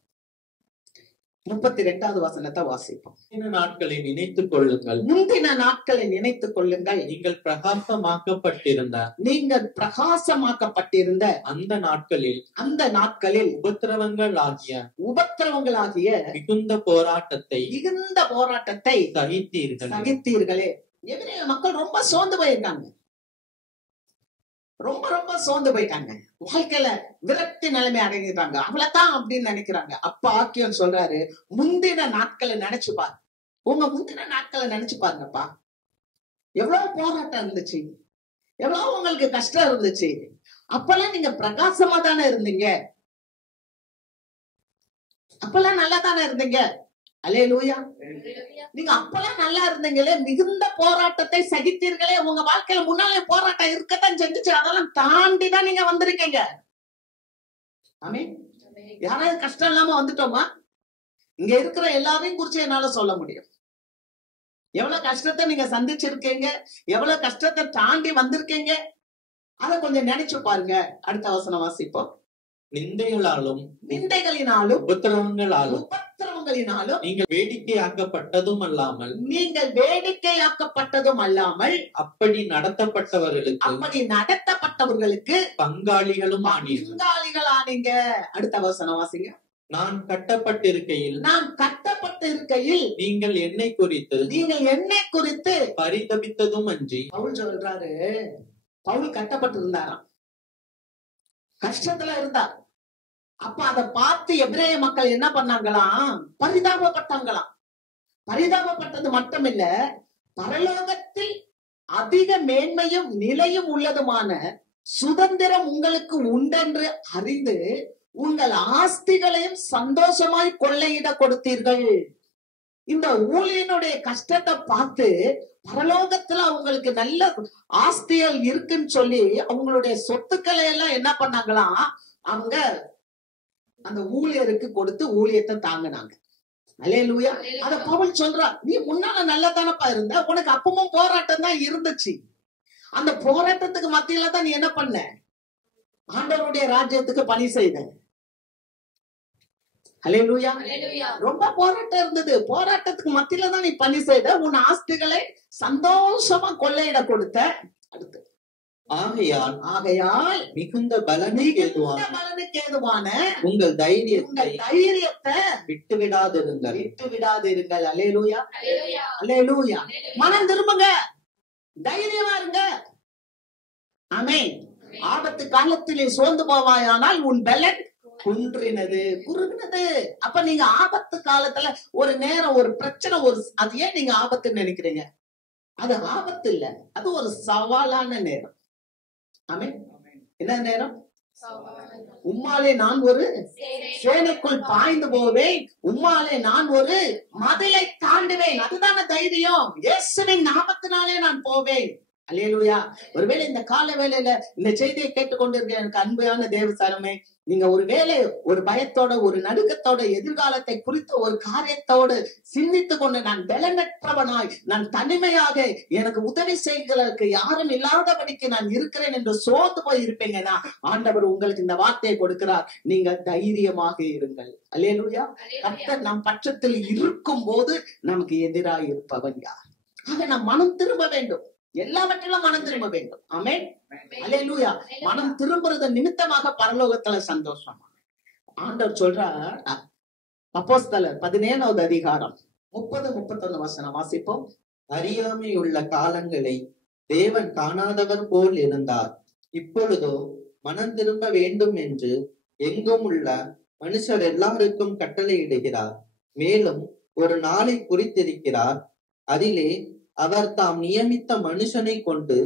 32வது வசனத்தை வாசிப்போம். முந்தின நாட்களை நினைத்துக் கொள்ளுங்கள், முந்தின நாட்களை நினைத்துக் கொள்ளுங்கள், நீங்கள் பிரகாசமாக்கப்பட்டிருந்த அந்த நாட்களில் உபத்திரவங்களாகிய மிகுந்த போராட்டத்தை சகித்தீர்களே. எபிரேய மக்கள் ரொம்ப சோர்ந்து போயிருக்காங்க. ரொம்ப சோர்ந்து போயிட்டாங்க. வாழ்க்கையில விரக்தி நிலைமை அடைஞ்சிட்டாங்க. அவ்வளவுதான் அப்படின்னு நினைக்கிறாங்க. அப்ப ஆக்கியோன் சொல்றாரு, முந்தின நாட்களை நினைச்சு பாரு. உங்க முந்தின நாட்களை நினைச்சு பாருங்கப்பா. எவ்வளவு போராட்டம் இருந்துச்சு, எவ்வளவு உங்களுக்கு கஷ்டம் இருந்துச்சு. அப்பெல்லாம் நீங்க பிரகாசமா தானே இருந்தீங்க, அப்பெல்லாம் நல்லா தானே இருந்தீங்க. அல்லேலூயா. நீங்க அப்பெல்லாம் நல்லா இருந்தீங்களே, மிகுந்த போராட்டத்தை சகித்தீர்களே. உங்க வாழ்க்கையில முன்னாலே போராட்டம் இருக்கத்தான் செஞ்சுச்சு, அதெல்லாம் தாண்டிதான் நீங்க வந்திருக்கீங்க. ஆமென். யாராவது கஷ்டம் இல்லாம வந்துட்டோமா? இங்க இருக்கிற எல்லாரையும் குறிச்சு என்னால சொல்ல முடியும். எவ்வளவு கஷ்டத்தை நீங்க சந்திச்சிருக்கீங்க, எவ்வளவு கஷ்டத்தை தாண்டி வந்திருக்கீங்க, அத கொஞ்சம் நினைச்சு பாருங்க. அடுத்த வசனம் வாசிப்போம். நிந்தைகளினாலும் உபத்திரவங்களாலும் நீங்கள் வேடிக்கையாக்கப்பட்டதும் அல்லாமல் அப்படி நடத்தப்பட்டவர்களுக்கு பங்காளிகளும் ஆனீங்க. அடுத்த வசனம் வாசிங்க. நான் கட்டப்பட்டிருக்கையில் நீங்கள் என்னை குறித்து பரிதபித்ததும் அன்றி. பவுல் சொல்றாரு, பவுல் கட்டப்பட்டிருந்தாராம், கஷ்டத்துல இருந்தார். அப்ப அதை பார்த்து எபிரேய மக்கள் என்ன பண்ணாங்களாம்? பரிதாபப்பட்டாங்களாம். பரிதாபப்பட்டது மட்டுமில்ல, பரலோகத்தில் அதிக மேன்மையும் நிலையும் உள்ளதுமான சுதந்திரம் உங்களுக்கு உண்டென்று அறிந்து உங்கள் ஆஸ்திகளையும் சந்தோஷமாய் கொள்ளையிட கொடுத்தீர்கள். இந்த ஊழியனுடைய கஷ்டத்தை பார்த்து பரலோகத்துல அவங்களுக்கு நல்ல ஆஸ்திகள் இருக்குன்னு சொல்லி அவங்களுடைய சொத்துக்களை எல்லாம் என்ன பண்ணாங்களாம், அவங்க அந்த ஊழியருக்கு கொடுத்து ஊழியத்தை தாங்கினாங்க. அல்லேலூயா. அத பவுல் சொல்றா, நீ முன்னால நல்லா தானப்பா இருந்த, உனக்கு அப்பவும் போராட்டம் தான் இருந்துச்சு. அந்த போராட்டத்துக்கு மத்தியில தான் நீ என்ன பண்ண? ஆண்டவருடைய ராஜ்யத்துக்கு பணி செய்த. ஹல்லேலூயா. ரொம்ப போராட்டம் இருந்தது. போராட்டத்துக்கு மத்தியில தான் நீ பணி செய்த. உன் ஆஸ்திகளை சந்தோஷமா கொள்ளையிட கொடுத்த. அடுத்து ஆகையால் மிகுந்த பலனுக்கு ஏதுவான உங்கள் தைரியத்தை விட்டு விடாதிருங்கள். அல்லேலூயா, அல்லேலூயா. மனம் திரும்புங்க, தைரியமா இருங்க. ஆமென். ஆபத்து காலத்திலே சோர்ந்து போவாயானால் உன் பலன் குன்றினது, குறுகினது. அப்ப நீங்க ஆபத்து காலத்துல ஒரு நேரம், ஒரு பிரச்சனை, அது ஏன் நீங்க ஆபத்துன்னு நினைக்கிறீங்க? அது ஆபத்து இல்ல, அது ஒரு சவாலான நேரம். ஆமென். என்ன நேரம்? உம்மாலே நான் ஒரு சேனைக்குள் பாய்ந்து போவேன், உம்மாலே நான் ஒரு மதிலை தாண்டுவேன். அதுதான தைரியம். இயேசுவின் நாமத்தினாலே நான் போவேன். அல்லேலூயா. ஒருவேளை இந்த கால வேளையில இந்த செய்தியை கேட்டுக்கொண்டிருக்க எனக்கு அன்பையான தேவசாரமே, நீங்க ஒருவேளை ஒரு பயத்தோட, ஒரு நடுக்கத்தோட, எதிர்காலத்தை குறித்த ஒரு காரியத்தோடு சிந்தித்து கொண்டு நான் பலனற்றவனாய், நான் தனிமையாக, எனக்கு உதவி செய்கிறதுக்கு யாரும் இல்லாதபடிக்கு நான் இருக்கிறேன் என்று சோர்ந்து போய் இருப்பீங்கன்னா, ஆண்டவர் உங்களுக்கு இந்த வார்த்தையை கொடுக்கிறார். நீங்க தைரியமாக இருங்கள். அல்லேலூயா. கர்த்தர் நம் பட்சத்தில் இருக்கும் போது நமக்கு எதிராக இருப்பவன் யார்? ஆக நாம் மனம் திரும்ப வேண்டும். எல்லாவற்றிலும் மனம் திரும்ப வேண்டும். ஆமென். அல்லேலூயா. மனம் திரும்புறது நிமித்தமாக பரலோகத்துல சந்தோஷம். ஆண்டவர் சொல்றார், அப்போஸ்தலர் 17வது அதிகாரம் 30-31 வசனம் வாசிப்போம். அறியாமை உள்ள காலங்களை தேவன் காணாதவர் போல் இருந்தார். இப்பொழுதோ மனம் திரும்ப வேண்டும் என்று எங்கும் உள்ள மனுஷர் எல்லாருக்கும் கட்டளையிடுகிறார். மேலும் ஒரு நாளை குறித்திருக்கிறார். அதிலே அவர் தாம் நியமித்த மனுஷனை கொண்டு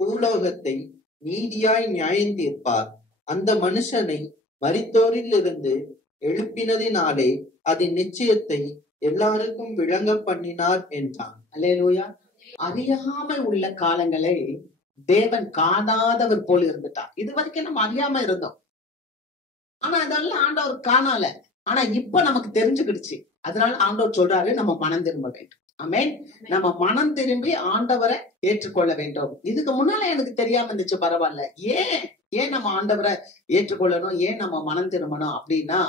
பூலோகத்தை நீதியாய் நியாயம் தீர்ப்பார். அந்த மனுஷனை மரித்தோரில் இருந்து எழுப்பினதினாலே அதன் நிச்சயத்தை எல்லாருக்கும் விளங்க பண்ணினார் என்றான். அல்லேலூயா. அறியாமல் உள்ள காலங்களை தேவன் காணாதவர் போல் இருந்துட்டார். இது வரைக்கும் நம்ம அறியாம இருந்தோம், ஆனா அதெல்லாம் ஆண்டவர் காணால. ஆனா இப்ப நமக்கு தெரிஞ்சுக்கிடுச்சு. அதனால ஆண்டவர் சொல்றாரு, நம்ம மனம் திரும்ப வேண்டும். ஆமென். நம்ம மனம் திரும்பி ஆண்டவரை ஏற்றுக்கொள்ள வேண்டும். இதுக்கு முன்னால எனக்கு தெரியாம இருந்துச்சு, பரவாயில்ல. ஏன் நம்ம ஆண்டவரை ஏற்றுக்கொள்ளணும், ஏன் நம்ம மனம் திரும்பணும் அப்படின்னா,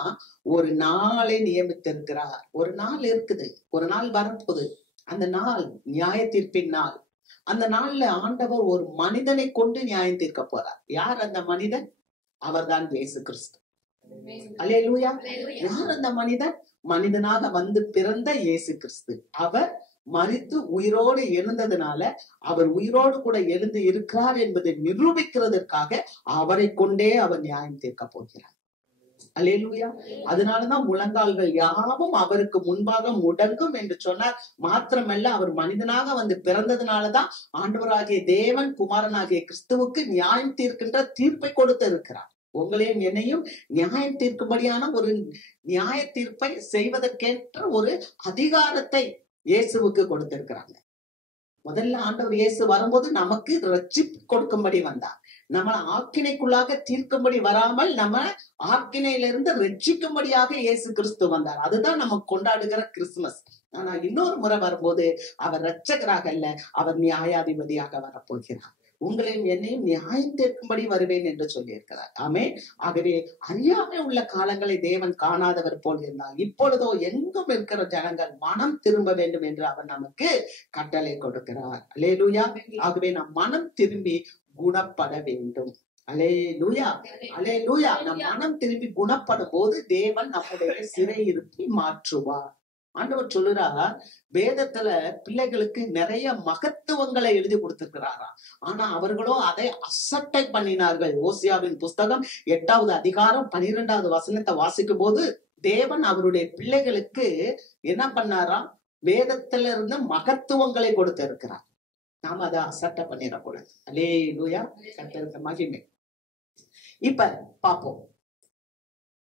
ஒரு நாளை நியமித்திருக்கிறார். ஒரு நாள் இருக்குது, ஒரு நாள் வரப்போகுது. அந்த நாள் நியாய தீர்ப்பின் நாள். அந்த நாள்ல ஆண்டவர் ஒரு மனிதனை கொண்டு நியாயம் தீர்க்க போறார். யார் அந்த மனிதன்? அவர்தான் இயேசு கிறிஸ்து. அல்லேலூயா. யார் அந்த மனிதன்? மனிதனாக வந்து பிறந்த இயேசு கிறிஸ்து. அவர் மரித்து உயிரோடு எழுந்ததுனால, அவர் உயிரோடு கூட எழுந்து இருக்கிறார் என்பதை நிரூபிக்கிறதற்காக அவரை கொண்டே அவர் நியாயம் தீர்க்க போகிறார். அல்லேலூயா. அதனாலதான் முழங்கால்கள் யாவும் அவருக்கு முன்பாக முடங்கும் என்று சொன்னார். மாத்திரமல்ல, அவர் மனிதனாக வந்து பிறந்ததுனாலதான் ஆண்டவராகிய தேவன் குமாரனாகிய கிறிஸ்துவுக்கு நியாயம் தீர்க்கின்ற தீர்ப்பை கொடுத்து இருக்கிறார். உங்களையும் என்னையும் நியாயம் தீர்க்கும்படியான ஒரு நியாய தீர்ப்பை செய்வதற்கேற்ற ஒரு அதிகாரத்தை இயேசுவுக்கு கொடுத்திருக்கிறாங்க. முதல்ல ஆண்டவர் இயேசு வரும்போது நமக்கு ரட்சிப்பு கொடுக்கும்படி வந்தார். நம்ம ஆக்கினைக்குள்ளாக தீர்க்கும்படி வராமல் நம்ம ஆக்கினையிலிருந்து ரட்சிக்கும்படியாக இயேசு கிறிஸ்து வந்தார். அதுதான் நம்ம கொண்டாடுகிற கிறிஸ்துமஸ். ஆனா இன்னொரு முறை வரும்போது அவர் ரட்சகராக அல்ல, அவர் நியாயாதிபதியாக வரப்போகிறார். உங்களையும் என்னையும் நியாயம் தீர்க்கும்படி வருவேன் என்று சொல்லி இருக்கிறார். ஆமென். ஆகவே அறியாமை உள்ள காலங்களை தேவன் காணாதவர் போல் இருந்தார். இப்பொழுதோ எங்கும் இருக்கிற ஜனங்கள் மனம் திரும்ப வேண்டும் என்று அவர் நமக்கு கட்டளை கொடுக்கிறார். அல்லேலூயா. ஆகவே நாம் மனம் திரும்பி குணப்பட வேண்டும். அல்லேலூயா, அல்லேலூயா. நம் மனம் திரும்பி குணப்படும் போது தேவன் நம்முடைய சிறையிருப்பை மாற்றுவார். ஆண்டவர் சொல்லுறார், வேதத்துல பிள்ளைகளுக்கு நிறைய மகத்துவங்களை எழுதி கொடுத்திருக்கிறாராம். ஆனா அவர்களோ அதை அசட்டை பண்ணினார்கள். ஓசியாவின் புஸ்தகம் 8வது அதிகாரம் 12வது வசனத்தை வாசிக்கும் போது தேவன் அவருடைய பிள்ளைகளுக்கு என்ன பண்ணாராம்? வேதத்துல இருந்து மகத்துவங்களை கொடுத்திருக்கிறார். நாம அதை அசட்டை பண்ணிடக்கூடாது. அல்லேலூயா. கர்த்தருக்கு மகிமை. இப்ப பாப்போம்.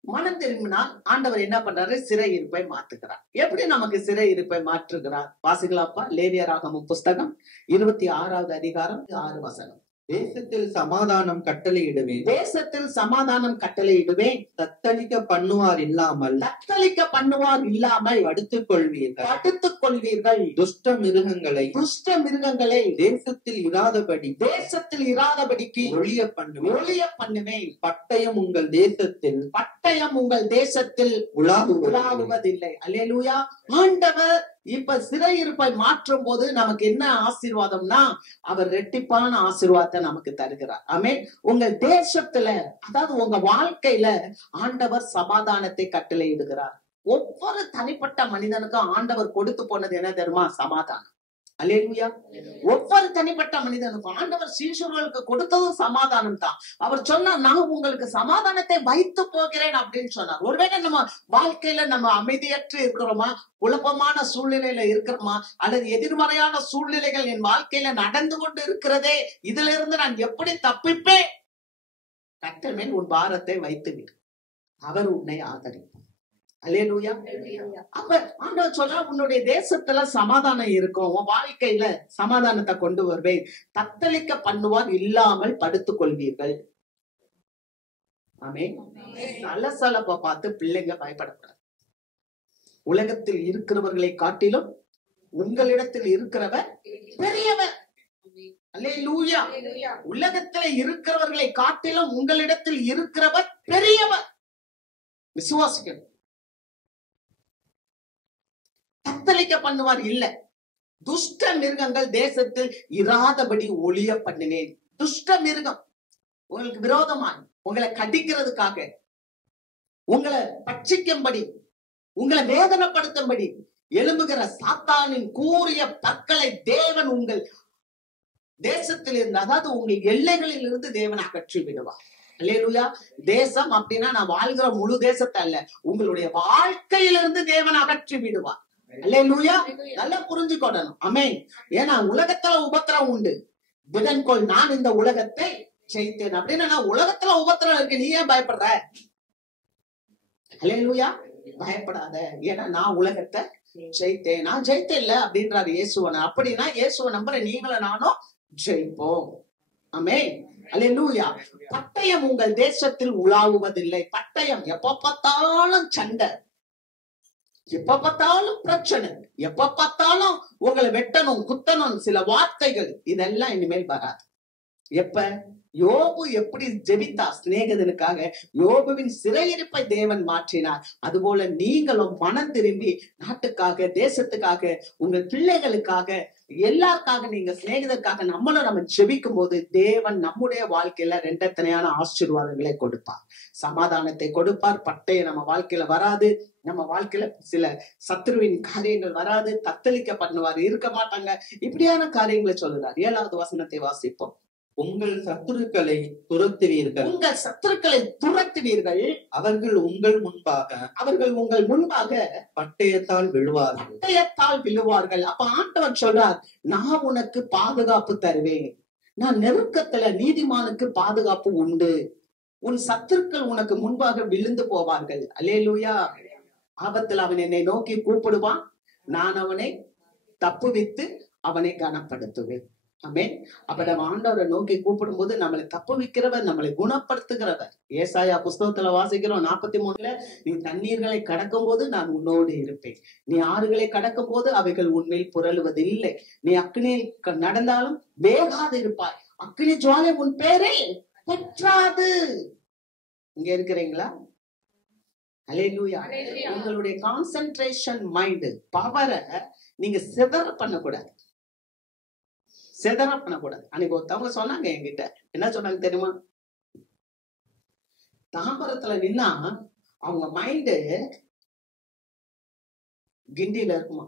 மனம் திரும்பினால் ஆண்டவர் என்ன பண்றாரு? சிறையிருப்பை மாற்றுகிறார். எப்படி நமக்கு சிறையிருப்பை மாற்றுகிறார்? வாசிக்கலாப்பா. லேவியராகமம் புஸ்தகம் 26வது அதிகாரம் 6 வசனம். தேசத்தில் சமாதானம் கட்டளையிடுவேன். தேசத்தில் சமாதானம் கட்டளையிடுவேன். தத்தளிக்க பண்ணுவார் இல்லாமல் படுத்துக் கொள்வீர்கள். துஷ்ட மிருகங்களை தேசத்தில் இராதபடிக்கு ஒழிய பண்ணுவேன். பட்டயம் உங்கள் தேசத்தில் உலாவுவதில்லை. அல்லேலூயா. ஆண்டவர் இப்ப சிறையிருப்பை மாற்றும் போது நமக்கு என்ன ஆசீர்வாதம்னா, அவர் ரெட்டிப்பான ஆசீர்வாதத்தை நமக்கு தருகிறார். ஆமென். உங்கள் தேசத்துல, அதாவது உங்க வாழ்க்கையில ஆண்டவர் சமாதானத்தை கட்டளையிடுகிறார். ஒவ்வொரு தனிப்பட்ட மனிதனுக்கும் ஆண்டவர் கொடுத்து போனது என்ன தெரியுமா? சமாதானம். அல்லேலூயா. ஒவ்வொரு தனிப்பட்ட மனிதனுக்கும் ஆண்டவர் சீஷர்களுக்கு கொடுத்ததும் சமாதானம் தான். அவர் சொன்னார், நான் உங்களுக்கு சமாதானத்தை வைத்து போகிறேன் அப்படின்னு சொன்னார். ஒருவேளை நம்ம வாழ்க்கையில நம்ம அமைதியற்று இருக்கிறோமா, குழப்பமான சூழ்நிலையில இருக்கிறோமா, அல்லது எதிர்மறையான சூழ்நிலைகள் என் வாழ்க்கையில நடந்து கொண்டு இருக்கிறதே, இதுல இருந்து நான் எப்படி தப்பிப்பேன்? கர்த்தர் மேல் உன் பாரத்தை வைத்துவிடு, அவர் உன்னை ஆதரிப்பார். அல்லேலூயா. அப்ப ஆண்டவர் சொல்றா, உன்னுடைய தேசத்துல சமாதானம் இருக்கும், உன் வாழ்க்கையில சமாதானத்தை கொண்டு வருவேன். தத்தளிக்க பண்ணுவார் இல்லாமல் படுத்துக் கொள்வீர்கள். ஆமென். சலசலப்ப பார்த்து பிள்ளைங்க பயப்படக்கூடாது. உலகத்தில் இருக்கிறவர்களை காட்டிலும் உங்களிடத்தில் இருக்கிறவர் பெரியவர். அல்லேலூயா. உலகத்துல இருக்கிறவர்களை காட்டிலும் உங்களிடத்தில் இருக்கிறவர் பெரியவர். விசுவாசிக்கணும். தத்தளிக்க பண்ணுவார் இல்ல. துஷ்ட மிருகங்கள் தேசத்தில் இராதபடி ஒளிய பண்ணினேன். துஷ்ட மிருகம் உங்களுக்கு விரோதமாய், உங்களை கடிக்கிறதுக்காக, உங்களை பட்சிக்கும்படி, உங்களை வேதனைப்படுத்தும்படி எழும்புகிற சாத்தானின் கூறிய பற்களை தேவன் உங்கள் தேசத்தில் இருந்து, அதாவது உங்க எல்லைகளில் இருந்து தேவன் அகற்றி விடுவார். அல்லேலூயா. தேசம் அப்படின்னா நான் வாழ்கிற முழு தேசத்தை அல்ல, உங்களுடைய வாழ்க்கையிலிருந்து தேவன் அகற்றி விடுவார். அல்லேலூயா. நல்லா புரிஞ்சுக்கொள்ளணும். ஆமென். ஏன்னா உலகத்துல உபத்திரம் உண்டு, புதன்கோள் நான் இந்த உலகத்தை ஜெயித்தேன் அப்படின்னு. நான் உலகத்துல உபத்திரம் இருக்கு, நீ ஏன் பயப்படுற? அல்லேலூயா. பயப்படாத, ஏன்னா நான் உலகத்தை ஜெயித்தேன். நான் ஜெயித்தேன் இல்ல அப்படின்றாரு இயேசுவன. அப்படின்னா இயேசுவ நம்புற நீங்களும் நானும் ஜெயிப்போம். ஆமென். அல்லேலூயா. பட்டயம் உங்கள் தேசத்தில் உலாவுவதில்லை. பட்டயம் எப்ப பார்த்தாலும் சண்டை, எப்ப பார்த்தாலும் பிரச்சனை, எப்ப பார்த்தாலும் உங்களை வெட்டணும் குத்தணும் சில வார்த்தைகள், இதெல்லாம் இனிமேல் வராது. எப்ப யோபு எப்படி ஜெபித்தார் சிநேகிதனுக்காக, யோபுவின் சிறையிருப்பை தேவன் மாற்றினார். அதுபோல நீங்களும் மனம் திரும்பி நாட்டுக்காக, தேசத்துக்காக, உங்கள் பிள்ளைகளுக்காக, எல்லாருக்காக, நீங்க சிநேகிதருக்காக நம்ம ஜெபிக்கும் போது தேவன் நம்முடைய வாழ்க்கையில ரெண்டத்தனையான ஆசீர்வாதங்களை கொடுப்பார், சமாதானத்தை கொடுப்பார். பட்டயம் நம்ம வாழ்க்கையில வராது, நம்ம வாழ்க்கையில சில சத்துருவின் காரியங்கள் வராது, தத்தளிக்க பண்ணுவார், இருக்க மாட்டாங்க. இப்படியான காரியங்களை சொல்லுறார். 7வது வசனத்தை வாசிப்போம். உங்கள் சத்துருக்களை துரத்துவீர்கள். உங்கள் சத்துருக்களை துரத்துவீர்கள். அவர்கள் உங்கள் முன்பாக பட்டயத்தால் விழுவார்கள். அப்ப ஆண்டவர் சொல்றார், நான் உனக்கு பாதுகாப்பு தருவேன். நான் நெருக்கத்துல நீதிமானுக்கு பாதுகாப்பு உண்டு. உன் சத்துருக்கள் உனக்கு முன்பாக விழுந்து போவார்கள். அல்லேலூயா. ஆபத்தில் அவன் என்னை நோக்கி கூப்பிடுவான், நான் அவனை தப்புவித்து அவனை கனப்படுத்துவேன். ஆமென். அப்ப நம்ம ஆண்டவரை நோக்கி கூப்பிடும் போது நம்மளை தப்புவிக்கிறவர், நம்மளை குணப்படுத்துகிறவர். ஏசாயா புஸ்தகத்துல வாசிக்கிறோம் 43, நீ தண்ணீர்களை கடக்கும் போது நான் உன்னோடு இருப்பேன், நீ ஆறுகளை கடக்கும் போது அவைகள் உன்மேல் புரளுவதில்லை, நீ அக்னியில் நடந்தாலும் வேகாது இருப்பாய், அக்னி ஜுவாலை உன் பேரை பற்றாது. இங்க இருக்கிறீங்களா? அல்லேலூயா. உங்களுடைய கான்சென்ட்ரேஷன் மைண்ட் பவரை நீங்க சிதற பண்ணக்கூடாது. அன்னைக்கு ஒருத்தவங்க சொன்னாங்க என்கிட்ட, என்ன சொன்னாங்க தெரியுமா? தாம்பரத்துல நின்னா அவங்க மைண்டு கிண்டியில இருக்குமா.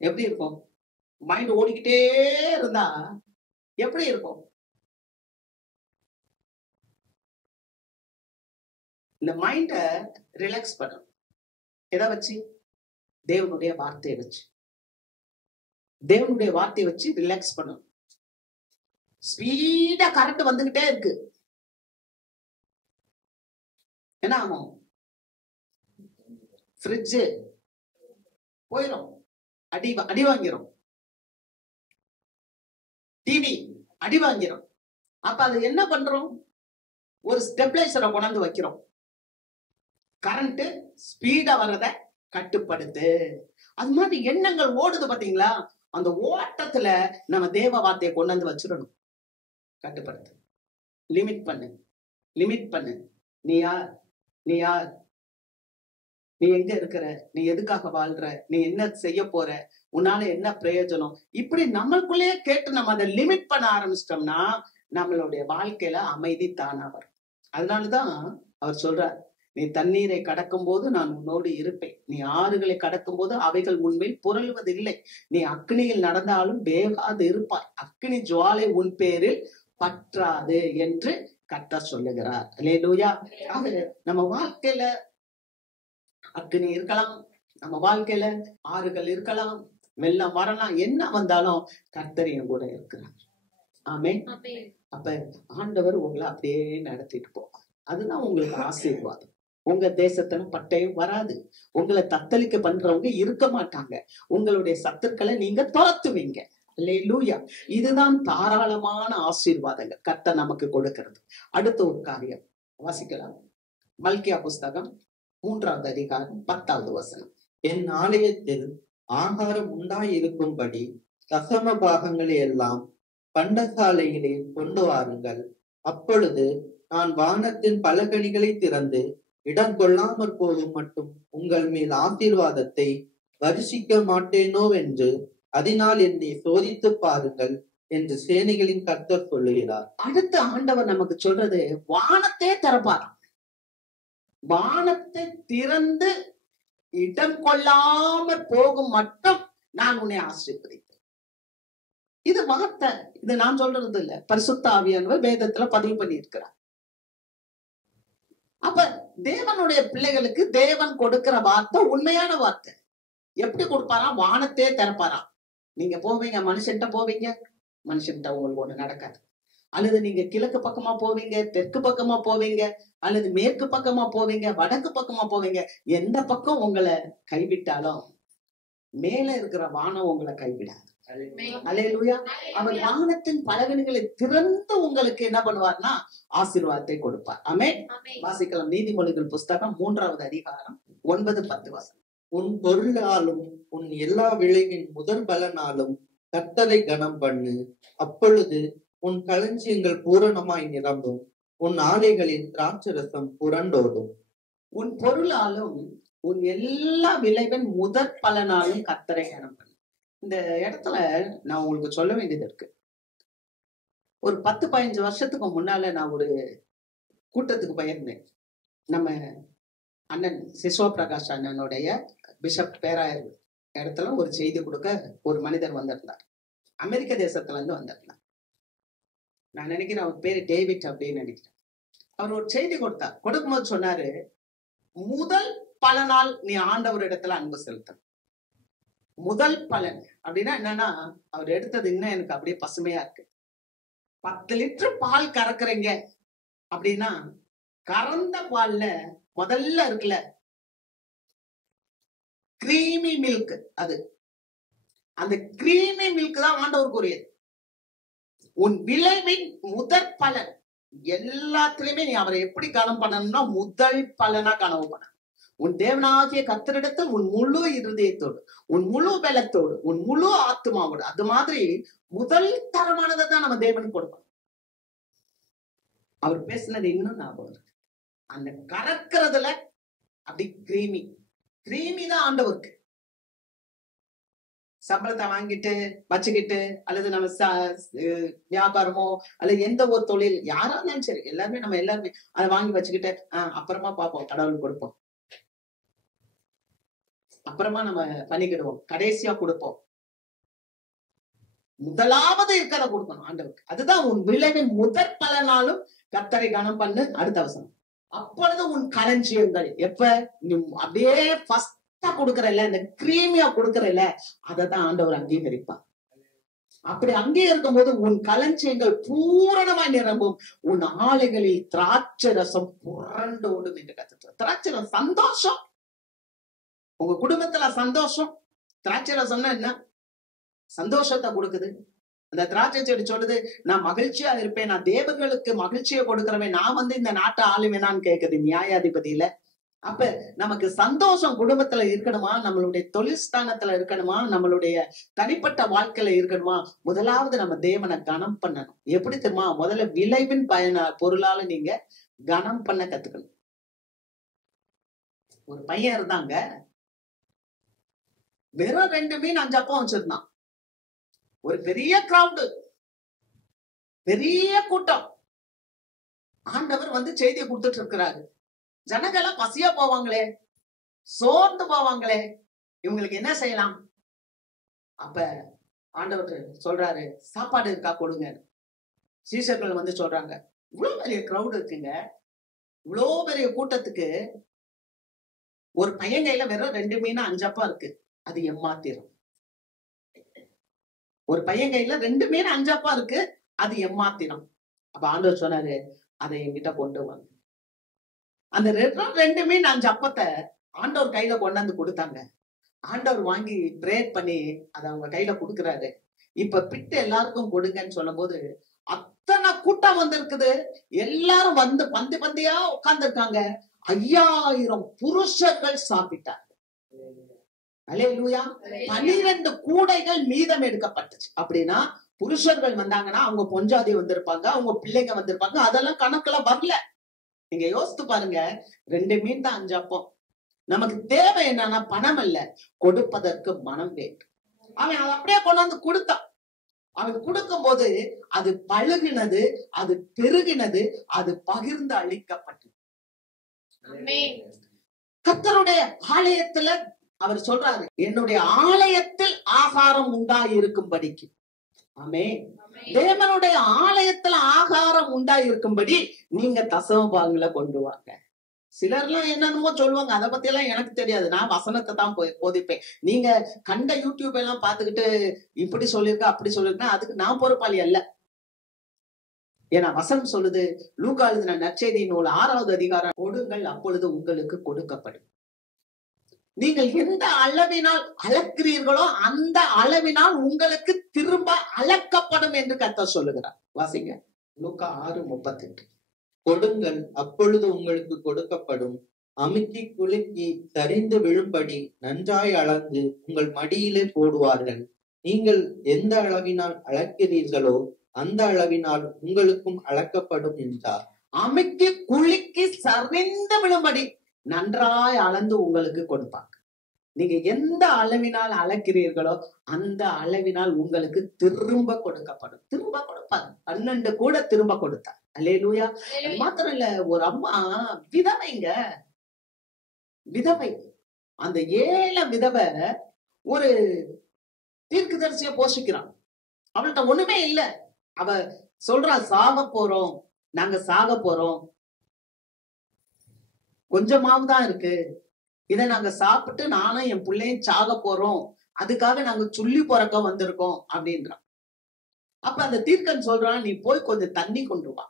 எப்படி இருக்கும்? மைண்ட் ஓடிக்கிட்டே இருந்தா எப்படி இருக்கும்? இந்த மைண்ட ரிலாக்ஸ் பண்ணணும். எதை வச்சு? தேவனுடைய வார்த்தையை வச்சு. தேவனுடைய வார்த்தையை வச்சு ரிலாக்ஸ் பண்ணணும். ஸ்பீடா கரண்ட் வந்துகிட்டே இருக்கு, என்ன ஆகும்? ஃப்ரிட்ஜ் போயிடும், அடி வாங்கிரும். டிவி அடி வாங்கிறோம். அப்ப அது என்ன பண்றோம்? ஒரு ஸ்டெபிளைசரை கொண்டாந்து வைக்கிறோம். கரண்ட் ஸ்பீடா வர்றத கட்டுப்படுத்து. அது மாதிரி எண்ணங்கள் ஓடுது பாத்தீங்களா? அந்த ஓட்டத்துல நம்ம தேவ வார்த்தையை கொண்டாந்து வச்சிடணும். கட்டுப்படுத்து, லிமிட் பண்ணு, லிமிட் பண்ணு. நீ யார்? நீ யார்? நீ எங்க இருக்கிற? நீ எதுக்காக வாழ்ற? நீ என்ன செய்ய போற? உன்னால என்ன பிரயோஜனம்? இப்படி நம்மளுக்குள்ளேயே கேட்டு நம்ம அதை லிமிட் பண்ண ஆரம்பிச்சிட்டோம்னா நம்மளுடைய வாழ்க்கையில அமைதி தானா வரும். அதனாலதான் அவர் சொல்றார், நீ தண்ணீரை கடக்கும் போது நான் உன்னோடு இருப்பேன், நீ ஆறுகளை கடக்கும் போது அவைகள் உன்மேல் புரளுவதில்லை, நீ அக்னியில் நடந்தாலும் வேகாது இருப்பாய், அக்னி ஜுவாலை உன் பேரில் பற்றாது என்று கர்த்தர் சொல்லுகிறார். அல்லேலூயா. நம்ம வாழ்க்கையில அக்னி இருக்கலாம், நம்ம வாழ்க்கையில ஆறுகள் இருக்கலாம், வெள்ளம் வரலாம், என்ன வந்தாலும் கர்த்தர் என் கூட இருக்கிறார். ஆமென். அப்ப ஆண்டவர் உங்களை அப்படியே நடத்திட்டு போவார். அதுதான் உங்களுக்கு ஆசீர்வாதம். உங்க தேசத்துல பட்டயம் வராது, உங்களை தத்தளிக்க பண்றவங்க இருக்க மாட்டாங்க, உங்களுடைய சத்துக்களை நீங்க துரத்துவீங்க. அல்லேலூயா. இதுதான் தாராளமான ஆசீர்வாதங்கள் கர்த்தர் நமக்கு கொடுக்கிறது. அடுத்த ஒரு காரியம் வாசிக்கலாம். மல்கியா புஸ்தகம் 3வது அதிகாரம் 10வது வசனம். என் ஆலயத்தில் ஆகாரம் உண்டாயிருக்கும்படி தசம பாகங்களை எல்லாம் பண்டசாலையிலே கொண்டு வாருங்கள். அப்பொழுது நான் வானத்தின் பலகணிகளை திறந்து இடம் கொள்ளாமற் போகும் மட்டும் உங்கள் மேல் ஆசீர்வாதத்தை வருஷிக்க மாட்டேனோ என்று அதனால் என்னை சோதித்து பாருங்கள் என்று சேனைகளின் கர்த்தர் சொல்லுகிறார். அடுத்த ஆண்டவர் நமக்கு சொல்றது, வானத்தே திறப்பார். வானத்தை திறந்து இடம் கொள்ளாம போகும் மட்டும் நான் உன்னை ஆசீர்வதிப்பேன். இது வார்த்தை, இது நான் சொல்றது இல்ல, பரிசுத்த ஆவியானவர் வேதத்துல பதிவு பண்ணி இருக்கிறார். அப்ப தேவனுடைய பிள்ளைகளுக்கு தேவன் கொடுக்கிற வார்த்தை உண்மையான வார்த்தை. எப்படி கொடுப்பாராம்? வானத்தே திறப்பாராம். நீங்க போவீங்க, மனுஷன்ட்ட போவீங்க, மனுஷன்ட்ட உங்களுக்கு ஒண்ணு நடக்காது. அல்லது நீங்க கிழக்கு பக்கமா போவீங்க, தெற்கு பக்கமா போவீங்க, அல்லது மேற்கு பக்கமா போவீங்க, வடக்கு பக்கமா போவீங்க, எந்த பக்கம் உங்களை கைவிட்டாலும் மேல இருக்கிற வானம் உங்களை கைவிடாது. அல்லேலூயா. அவர் வானத்தின் பலகணிகளை திறந்து உங்களுக்கு என்ன பண்ணுவார்னா ஆசீர்வாதத்தை கொடுப்பார். ஆமென். வாசிக்கலாம் நீதிமொழிகள் புஸ்தகம் 3வது அதிகாரம் 9-10 வசனம். உன் பொருளாலும் உன் எல்லா விளைவின் முதல் பலனாலும் கர்த்தரை கனம் பண்ணு. அப்பொழுது உன் களஞ்சியங்கள் பூரணமாய் நிரம்பும், உன் ஆலைகளில் திராட்சரசம் புரண்டோடும். உன் பொருளாலும் உன் எல்லா விளைவின் முதற் பலனாலும் கர்த்தரை கனம் பண்ணு. இந்த இடத்துல நான் உங்களுக்கு சொல்ல வேண்டியது இருக்கு. ஒரு 10-15 வருஷத்துக்கு முன்னால நான் ஒரு கூட்டத்துக்கு போயிருந்தேன். நம்ம அண்ணன் சிஸ்வா பிரகாஷ் அண்ணனுடைய பிஷப் பேராயர் இடத்துல ஒரு செய்தி கொடுக்க ஒரு மனிதர் வந்திருந்தார். அமெரிக்க தேசத்துல இருந்து வந்திருந்தார். நான் நினைக்கிறேன் அவர் பேரு டேவிட் அப்படின்னு நினைக்கிறேன். அவர் ஒரு செய்தி கொடுத்தார். கொடுக்கும்போது சொன்னாரு, முதல் பலனால் நீ ஆண்டவர் இடத்துல அன்பு செலுத்த. முதல் பலன் அப்படின்னா என்னன்னா, அவர் எடுத்தது இன்னும் எனக்கு அப்படியே பசுமையா இருக்கு. 10 லிட்டர் பால் கறக்குறீங்க அப்படின்னா, கறந்த பால்ல முதல்ல இருக்குல்ல கிரீமி மில்க், அது அந்த கிரீமி மில்க் தான் ஆண்டவருக்குரியது. உன் விளைவின் முதற் பலன் எல்லாத்துலயுமே நீ அவரை எப்படி கனம் பண்ணணும்னா முதல் பலனா கனவு பண்ண. உன் தேவனாகிய கர்த்தரிடத்தில் உன் முழு இருதயத்தோடு, உன் முழு பலத்தோடு, உன் முழு ஆத்மாவோடு, அது மாதிரி முதல் தரமானதை தான் நம்ம தேவனுக்கு கொடுக்கணும். அவர் பேசினது இன்னும் ஞாபகம் இருக்கு. அந்த கறக்கிறதுல அப்படி கிரீமி கிரீமி தான் ஆண்டவருக்கு. சம்பளத்தை வாங்கிட்டு வச்சுக்கிட்டு, அல்லது நம்ம வியாபாரமோ அல்லது எந்த ஒரு தொழில் யாரா இருந்தாலும் சரி, எல்லாருமே நம்ம எல்லாருமே அதை வாங்கி வச்சுக்கிட்டு அப்புறமா பார்ப்போம், கடவுள் கொடுப்போம், அப்புறமா நம்ம பண்ணிக்கிடுவோம், கடைசியா கொடுப்போம். முதலாவது இருக்கிறத கொடுக்கணும் ஆண்டவருக்கு. அதுதான் உன் விளைவின் முதற் பலனாலும் கர்த்தரை கனம் பண்ணு. அடுத்த அவசரம். அப்பொழுது உன் களஞ்சியங்கள் எப்ப நீ அப்படியே ஃபர்ஸ்டா கொடுக்கறல, இந்த கிரீமியா கொடுக்கறல, அததான் ஆண்டவர் அங்கீகரிப்பார். அப்படி அங்கீகரிக்கும் போது உன் களஞ்சியங்கள் பூரணமாய் நிரம்பும், உன் ஆலைகளில் திராட்சை ரசம் புரண்டோடும் என்று கத்துட்டு. திராட்சை ரசம் சந்தோஷம். உங்க குடும்பத்துல சந்தோஷம். திராட்சை ரசம்னா என்ன? சந்தோஷத்தை கொடுக்குது. அந்த திராட்சை செடி சொல்லுது, நான் மகிழ்ச்சியா இருப்பேன், நான் தேவர்களுக்கு மகிழ்ச்சியை கொடுக்கிறவன், நான் வந்து இந்த நாட்டை ஆளுவேனான்னு கேக்குது நியாயாதிபதியில. அப்ப நமக்கு சந்தோஷம் குடும்பத்துல இருக்கணுமா, நம்மளுடைய தொழில் ஸ்தானத்துல இருக்கணுமா, நம்மளுடைய தனிப்பட்ட வாழ்க்கையில இருக்கணுமா, முதலாவது நம்ம தேவனை கனம் பண்ணணும். எப்படி தெரியுமா? முதல்ல விளைவின் பொருளால நீங்க கனம் பண்ண கத்துக்கணும். ஒரு பையன் இருந்தாங்க, வெறும் 2 மீன் 5 அப்பம் வச்சிருந்தான். ஒரு பெரிய கிரவுடு, பெரிய கூட்டம். ஆண்டவர் வந்து செய்தியை கொடுத்துட்டு இருக்கிறாரு. ஜனங்கள்லாம் பசியா போவாங்களே, சோர்ந்து போவாங்களே, இவங்களுக்கு என்ன செய்யலாம்? அப்ப ஆண்டவர் சொல்றாரு, சாப்பாடு இருக்கா கொடுங்க. சீஷர்கள் வந்து சொல்றாங்க, இவ்வளவு பெரிய கிரவுட் இருக்குங்க, இவ்வளவு பெரிய கூட்டத்துக்கு ஒரு பையன் கையில வெறும் 2 மீன் 5 அப்பம் இருக்கு, அது எம்மாத்திரம். ஒரு பையன் கையில 2 மீன் 5 அப்பம் இருக்கு, அது எம்மாத்திரம். அப்ப ஆண்டவர் சொன்னாரு, அதை என்கிட்ட கொண்டு வாங்க. அந்த 2 மீன் 5 அப்பத்தை ஆண்டவர் கையில கொண்டாந்து கொடுத்தாங்க. ஆண்டவர் வாங்கி பிரேக் பண்ணி அதை அவங்க கையில கொடுக்குறாரு. இப்ப பிட்டு எல்லாருக்கும் கொடுங்கன்னு சொல்லும் போது அத்தனை கூட்டம் வந்திருக்குது. எல்லாரும் வந்து பந்தி பந்தியா உட்கார்ந்து இருக்காங்க. 5000 புருஷர்கள் சாப்பிட்டாங்க. அல்லேலூயா. 12 கூடைகள் மீதம் எடுக்கப்பட்டுச்சு. அப்படின்னா புருஷர்கள் வந்தாங்கன்னா அவங்க பொஞ்சாதி வந்திருப்பாங்க, அவங்க பிள்ளைங்க வந்திருப்பாங்க, அதெல்லாம் கணக்குல வரல. நீங்க யோசித்து பாருங்க, 2 மீன் தான் 5 அப்பம். நமக்கு தேவை என்னன்னா பணம் அல்ல, கொடுப்பதற்கு மனம் வேண்டும். அவன் அதை அப்படியே கொண்டாந்து கொடுத்தான். அவன் கொடுக்கும் போது அது பழுகினது, அது பெருகினது, அது பகிர்ந்து அளிக்கப்பட்டது. கர்த்தருடைய ஆலயத்துல அவர் சொல்றாரு, என்னுடைய ஆலயத்தில் ஆகாரம் உண்டாயிருக்கும்படிக்கு. ஆமென். தேவனுடைய ஆலயத்துல ஆகாரம் உண்டாயிருக்கும்படி நீங்க தசம பாகங்களை கொண்டு வாங்க. சிலர்லாம் என்னென்னமோ சொல்லுவாங்க, அதை பத்தி எல்லாம் எனக்கு தெரியாது. நான் வசனத்தை தான் போதிப்பேன். நீங்க கண்ட யூடியூப் எல்லாம் பாத்துக்கிட்டு இப்படி சொல்லிருக்க அப்படி சொல்லிருக்கா, அதுக்கு நான் பொறுப்பாளி அல்ல. ஏன்னா வசனம் சொல்லுது, லூக்கா எழுதின நற்செய்தி நூல் 6வது அதிகாரம், கொடுங்கள் அப்பொழுது உங்களுக்கு கொடுக்கப்படும். நீங்கள் எந்த அளவினால் அளக்கிறீர்களோ அந்த அளவினால் உங்களுக்கு திரும்ப அளக்கப்படும் என்று கர்த்தர் சொல்லுகிறார். வாசிங்க, லூக்கா 6:38. கொடுங்கள் அப்பொழுது உங்களுக்கு கொடுக்கப்படும், அமுக்கி குலுக்கி சரிந்து விழும்படி நன்றாய் அளந்து உங்கள் மடியிலே போடுவார்கள். நீங்கள் எந்த அளவினால் அளக்கிறீர்களோ அந்த அளவினால் உங்களுக்கும் அளக்கப்படும் என்றார். அமுக்கி குலுக்கி சரிந்து விழும்படி நன்றாய் அளந்து உங்களுக்கு கொடுப்பாங்க. நீங்க எந்த அளவினால் அளக்கிறீர்களோ அந்த அளவினால் உங்களுக்கு திரும்ப கொடுக்கப்படும். திரும்ப கொடுப்பாங்க. 12 கூட திரும்ப கொடுத்தார். அல்லேலூயா. மாத்திரம் இல்ல, ஒரு அம்மா விதவைங்க, விதவை. அந்த 7 விதவை ஒரு தீர்க்கதரிசிய போஷிக்கிறான். அவள்கிட்ட ஒண்ணுமே இல்ல. அவ சொல்றா, சாக போறோம், நாங்க சாக போறோம், கொஞ்சமாவும் தான் இருக்கு, இதை நாங்க சாப்பிட்டு நானும் என் பிள்ளையும் சாக போறோம், அதுக்காக நாங்க சொல்லி பிறக்க வந்திருக்கோம் அப்படின்றான். அப்ப அந்த தீர்க்கன் சொல்றான், நீ போய் கொஞ்சம் தண்ணி கொண்டு வா.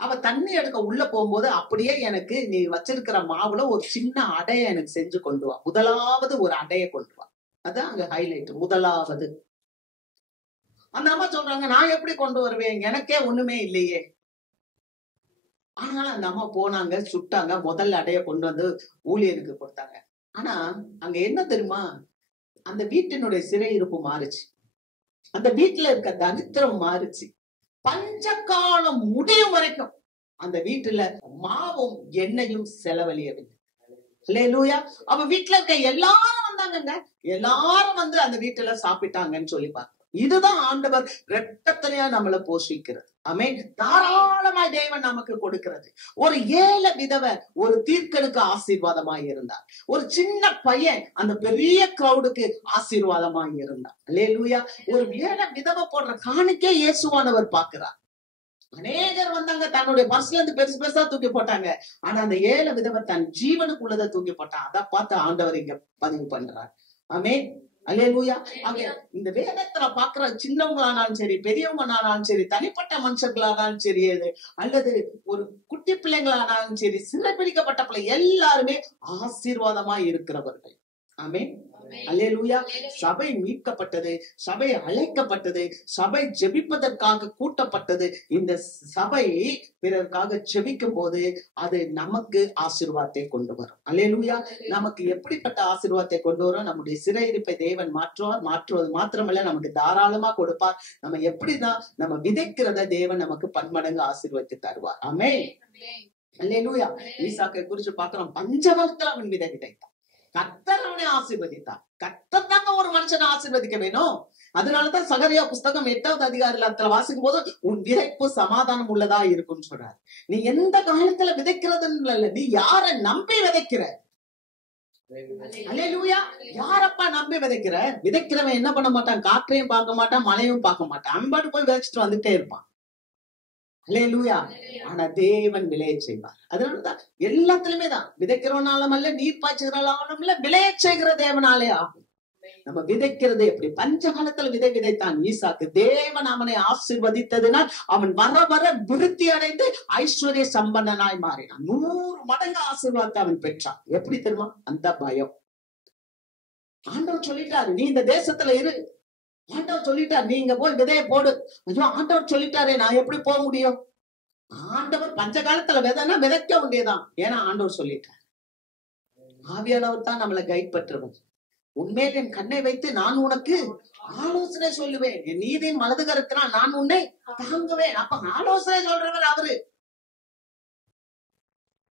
அவ தண்ணி எடுக்க உள்ள போகும்போது, அப்படியே எனக்கு நீ வச்சிருக்கிற மாவுல ஒரு சின்ன அடைய எனக்கு செஞ்சு கொண்டு வா. முதலாவது ஒரு அடைய கொண்டு வா. அதான் அங்க ஹைலைட். முதலாவது. அந்த அம்மா சொல்றாங்க, நான் எப்படி கொண்டு வருவேன், எனக்கே ஒண்ணுமே இல்லையே. ஆனாலும் அந்த அம்மா போனாங்க, சுட்டாங்க, முதல்ல அடைய கொண்டு வந்து ஊழியருக்கு கொடுத்தாங்க. ஆனா அங்க என்ன தெரியுமா, அந்த வீட்டினுடைய சிறையிருப்பு மாறுச்சு, அந்த வீட்டுல இருக்க தரித்திரம் மாறுச்சு. பஞ்ச காலம் முடியும் வரைக்கும் அந்த வீட்டுல மாவும் எண்ணெயும் செலவழியவில்லை. அல்லேலூயா. அப்ப வீட்டுல இருக்க எல்லாரும் வந்தாங்க, எல்லாரும் வந்து அந்த வீட்டுல சாப்பிட்டாங்கன்னு சொல்லி பார்க்க. இதுதான் ஆண்டவர் இரட்டத்தனையா நம்மளை போஷிக்கிறது. ஆமென். தாராளமாய் தேவன் நமக்கு கொடுக்கிறது. ஒரு 7 விதவை ஒரு தீர்க்கனுக்கு ஆசீர்வாதமாய் இருந்தார். ஒரு சின்ன பையன் அந்த பெரிய கிரௌடுக்கு ஆசீர்வாதமாய் இருந்தார். அல்லேலூயா. ஒரு 7 விதவை போடுற காணிக்கை இயேசுவானவர் பார்க்கிறார். அநேகர் வந்தாங்க, தன்னுடைய பர்ஸ்ல இருந்து பெருசு பெருசா தூக்கி போட்டாங்க. ஆனா அந்த 7 விதவை தன் ஜீவனுக்குள்ளதை தூக்கி போட்டான். அதை பார்த்து ஆண்டவர் இங்க பதிவு பண்றார். ஆமென். அல்லேலூயா. அங்க இந்த வேதத்துல பாக்குற சின்னவங்களானாலும் சரி, பெரியவங்களானாலும் சரி, தனிப்பட்ட மனுஷர்களானாலும் சரி, அல்லது ஒரு குட்டி பிள்ளைங்களானாலும் சரி, சிறை பிடிக்கப்பட்ட பிள்ளை, எல்லாருமே ஆசீர்வாதமா இருக்கிறவர்கள். ஆமென். அல்லேலூயா. சபை மீட்கப்பட்டது, சபை அழைக்கப்பட்டது, சபை ஜெபிப்பதற்காக கூட்டப்பட்டது. இந்த சபை பிறருக்காக ஜெபிக்கும் போது அது நமக்கு ஆசீர்வாதத்தை கொண்டு வரும். அல்லேலூயா. நமக்கு எப்படிப்பட்ட ஆசீர்வாதத்தை கொண்டு வரும்? நம்முடைய சிறையிருப்பை தேவன் மாற்றுவது மாத்திரமல்ல, நமக்கு தாராளமா கொடுப்பார். நம்ம எப்படிதான் நம்ம விதைக்கிறத தேவன் நமக்கு பன்மடங்கு ஆசீர்வதித்து தருவார். ஆமென். அல்லேலூயா. ஈசாக்கை குறிச்சு பார்க்கிறோம். பஞ்சவர்த்தல அவன் விதை விதைத்தான், கர்த்தர் அவனை ஆசீர்வதித்தார். கர்த்தர் தாங்க ஒரு மனுஷனை ஆசீர்வதிக்க வேணும். அதனாலதான் சகரியா புஸ்தகம் 8வது அதிகாரத்துல வாசிக்கும் போது உன் விதைப்பு சமாதானம் உள்ளதா இருக்கும்னு சொல்றாரு. நீ எந்த காலத்துல விதைக்கிறதுன்னு இல்ல, நீ யார நம்பி விதைக்கிற. அல்லேலூயா. யாரப்பா நம்பி விதைக்கிற? விதைக்கிறவன் என்ன பண்ண மாட்டான்? காற்றையும் பார்க்க மாட்டான், மழையும் பார்க்க மாட்டான். அம்பாடு போய் விதைச்சிட்டு வந்துட்டே இருப்பான். அல்லேலூயா. ஆனா தேவன் விளைய செய்வார். அதனாலதான் எல்லாத்துலயுமே தான் விதைக்கிறவனாலும் அல்ல, நீர் பாய்ச்சுகிறனாலும் இல்ல, விளைய செய்கிற தேவனாலே ஆகும். நம்ம விதைக்கிறது எப்படி? பஞ்ச காலத்துல விதைத்தான் ஈசாக்கு. தேவன் அவனை ஆசீர்வதித்ததினால் அவன் வர வர விருத்தி அடைந்து ஐஸ்வர்ய சம்பன்னனாய் மாறினான். 100 மடங்கு ஆசீர்வாதத்தை அவன் பெற்றான். எப்படி தெரியுமா? அந்த பயம். ஆண்டவர் சொல்லிட்டாரு, நீ இந்த தேசத்துல இரு. ஆண்டவர் சொல்லிட்டார், நீங்க போய் விதைய போடு. ஐயோ, ஆண்டவர் சொல்லிட்டாரே, நான் எப்படி போக முடியும்? ஆண்டவர் பஞ்ச காலத்துல விதைனா விதைக்க வேண்டியதான். ஏன்னா ஆண்டவர் சொல்லிட்டார். ஆவியானவர் தான் நம்மளை கைட் பற்றுவோம். உண்மையில் என் கண்ணை வைத்து நான் உனக்கு ஆலோசனை சொல்லுவேன், என் நீதியின் மலது கருத்தினால் நான் உன்னை தாங்குவேன். அப்ப ஆலோசனை சொல்றவர் அவரு.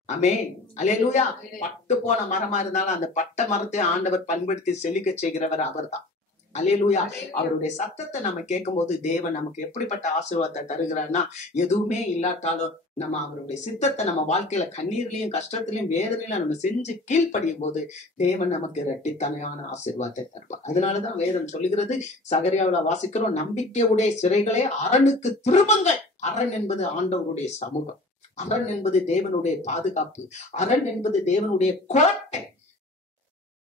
ஆமென். அல்லேலூயா. பட்டு போன மரமா இருந்தாலும் அந்த பட்ட மரத்தை ஆண்டவர் பண்படுத்தி செழிக்க செய்கிறவர் அவர் தான். அல்லேலூயா. அவருடைய சத்தத்தை நம்ம கேட்கும் போது தேவன் நமக்கு எப்படிப்பட்ட ஆசீர்வாதத்தை தருகிறார்னா, எதுவுமே இல்லாட்டாலும் நம்ம அவருடைய சித்தத்தை நம்ம வாழ்க்கையில கண்ணீர்லயும் கஷ்டத்திலையும் வேதனையிலும் நம்ம செஞ்சு கீழ்ப்படியும் போது தேவன் நமக்கு இரட்டித்தனையான ஆசீர்வாதத்தை தருவார். அதனாலதான் வேதம் சொல்லுகிறது, சகரியாவுல வாசிக்கிறோம், நம்பிக்கையுடைய சிறைகளே அரணுக்கு திரும்புங்கள். அரண் என்பது ஆண்டவருடைய சமூகம், அரண் என்பது தேவனுடைய பாதுகாப்பு, அரண் என்பது தேவனுடைய கோட்டை,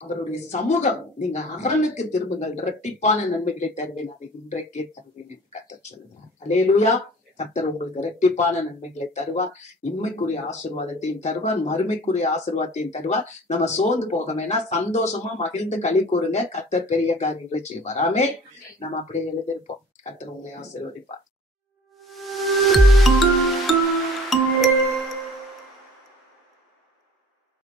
அவருடைய சமூகம். நீங்க அரணுக்கு திரும்புங்கள், இரட்டிப்பான நன்மைகளை தருவேன், அதை இன்றைக்கே தருவேன் என்று கர்த்தர் சொல்லுகிறார். அல்லேலூயா. கர்த்தர் உங்களுக்கு இரட்டிப்பான நன்மைகளை தருவார், இம்மைக்குரிய ஆசீர்வாதத்தையும் தருவார், மறுமைக்குரிய ஆசீர்வாதத்தையும் தருவார். நம்ம சோர்ந்து போக வேணாம், சந்தோஷமா மகிழ்ந்து களி கூறுங்க. கர்த்தர் பெரிய காரியங்களை செய்வார். ஆமென். நம்ம அப்படியே எழுதிருப்போம். கர்த்தர் உங்களை ஆசீர்வதிப்பார்.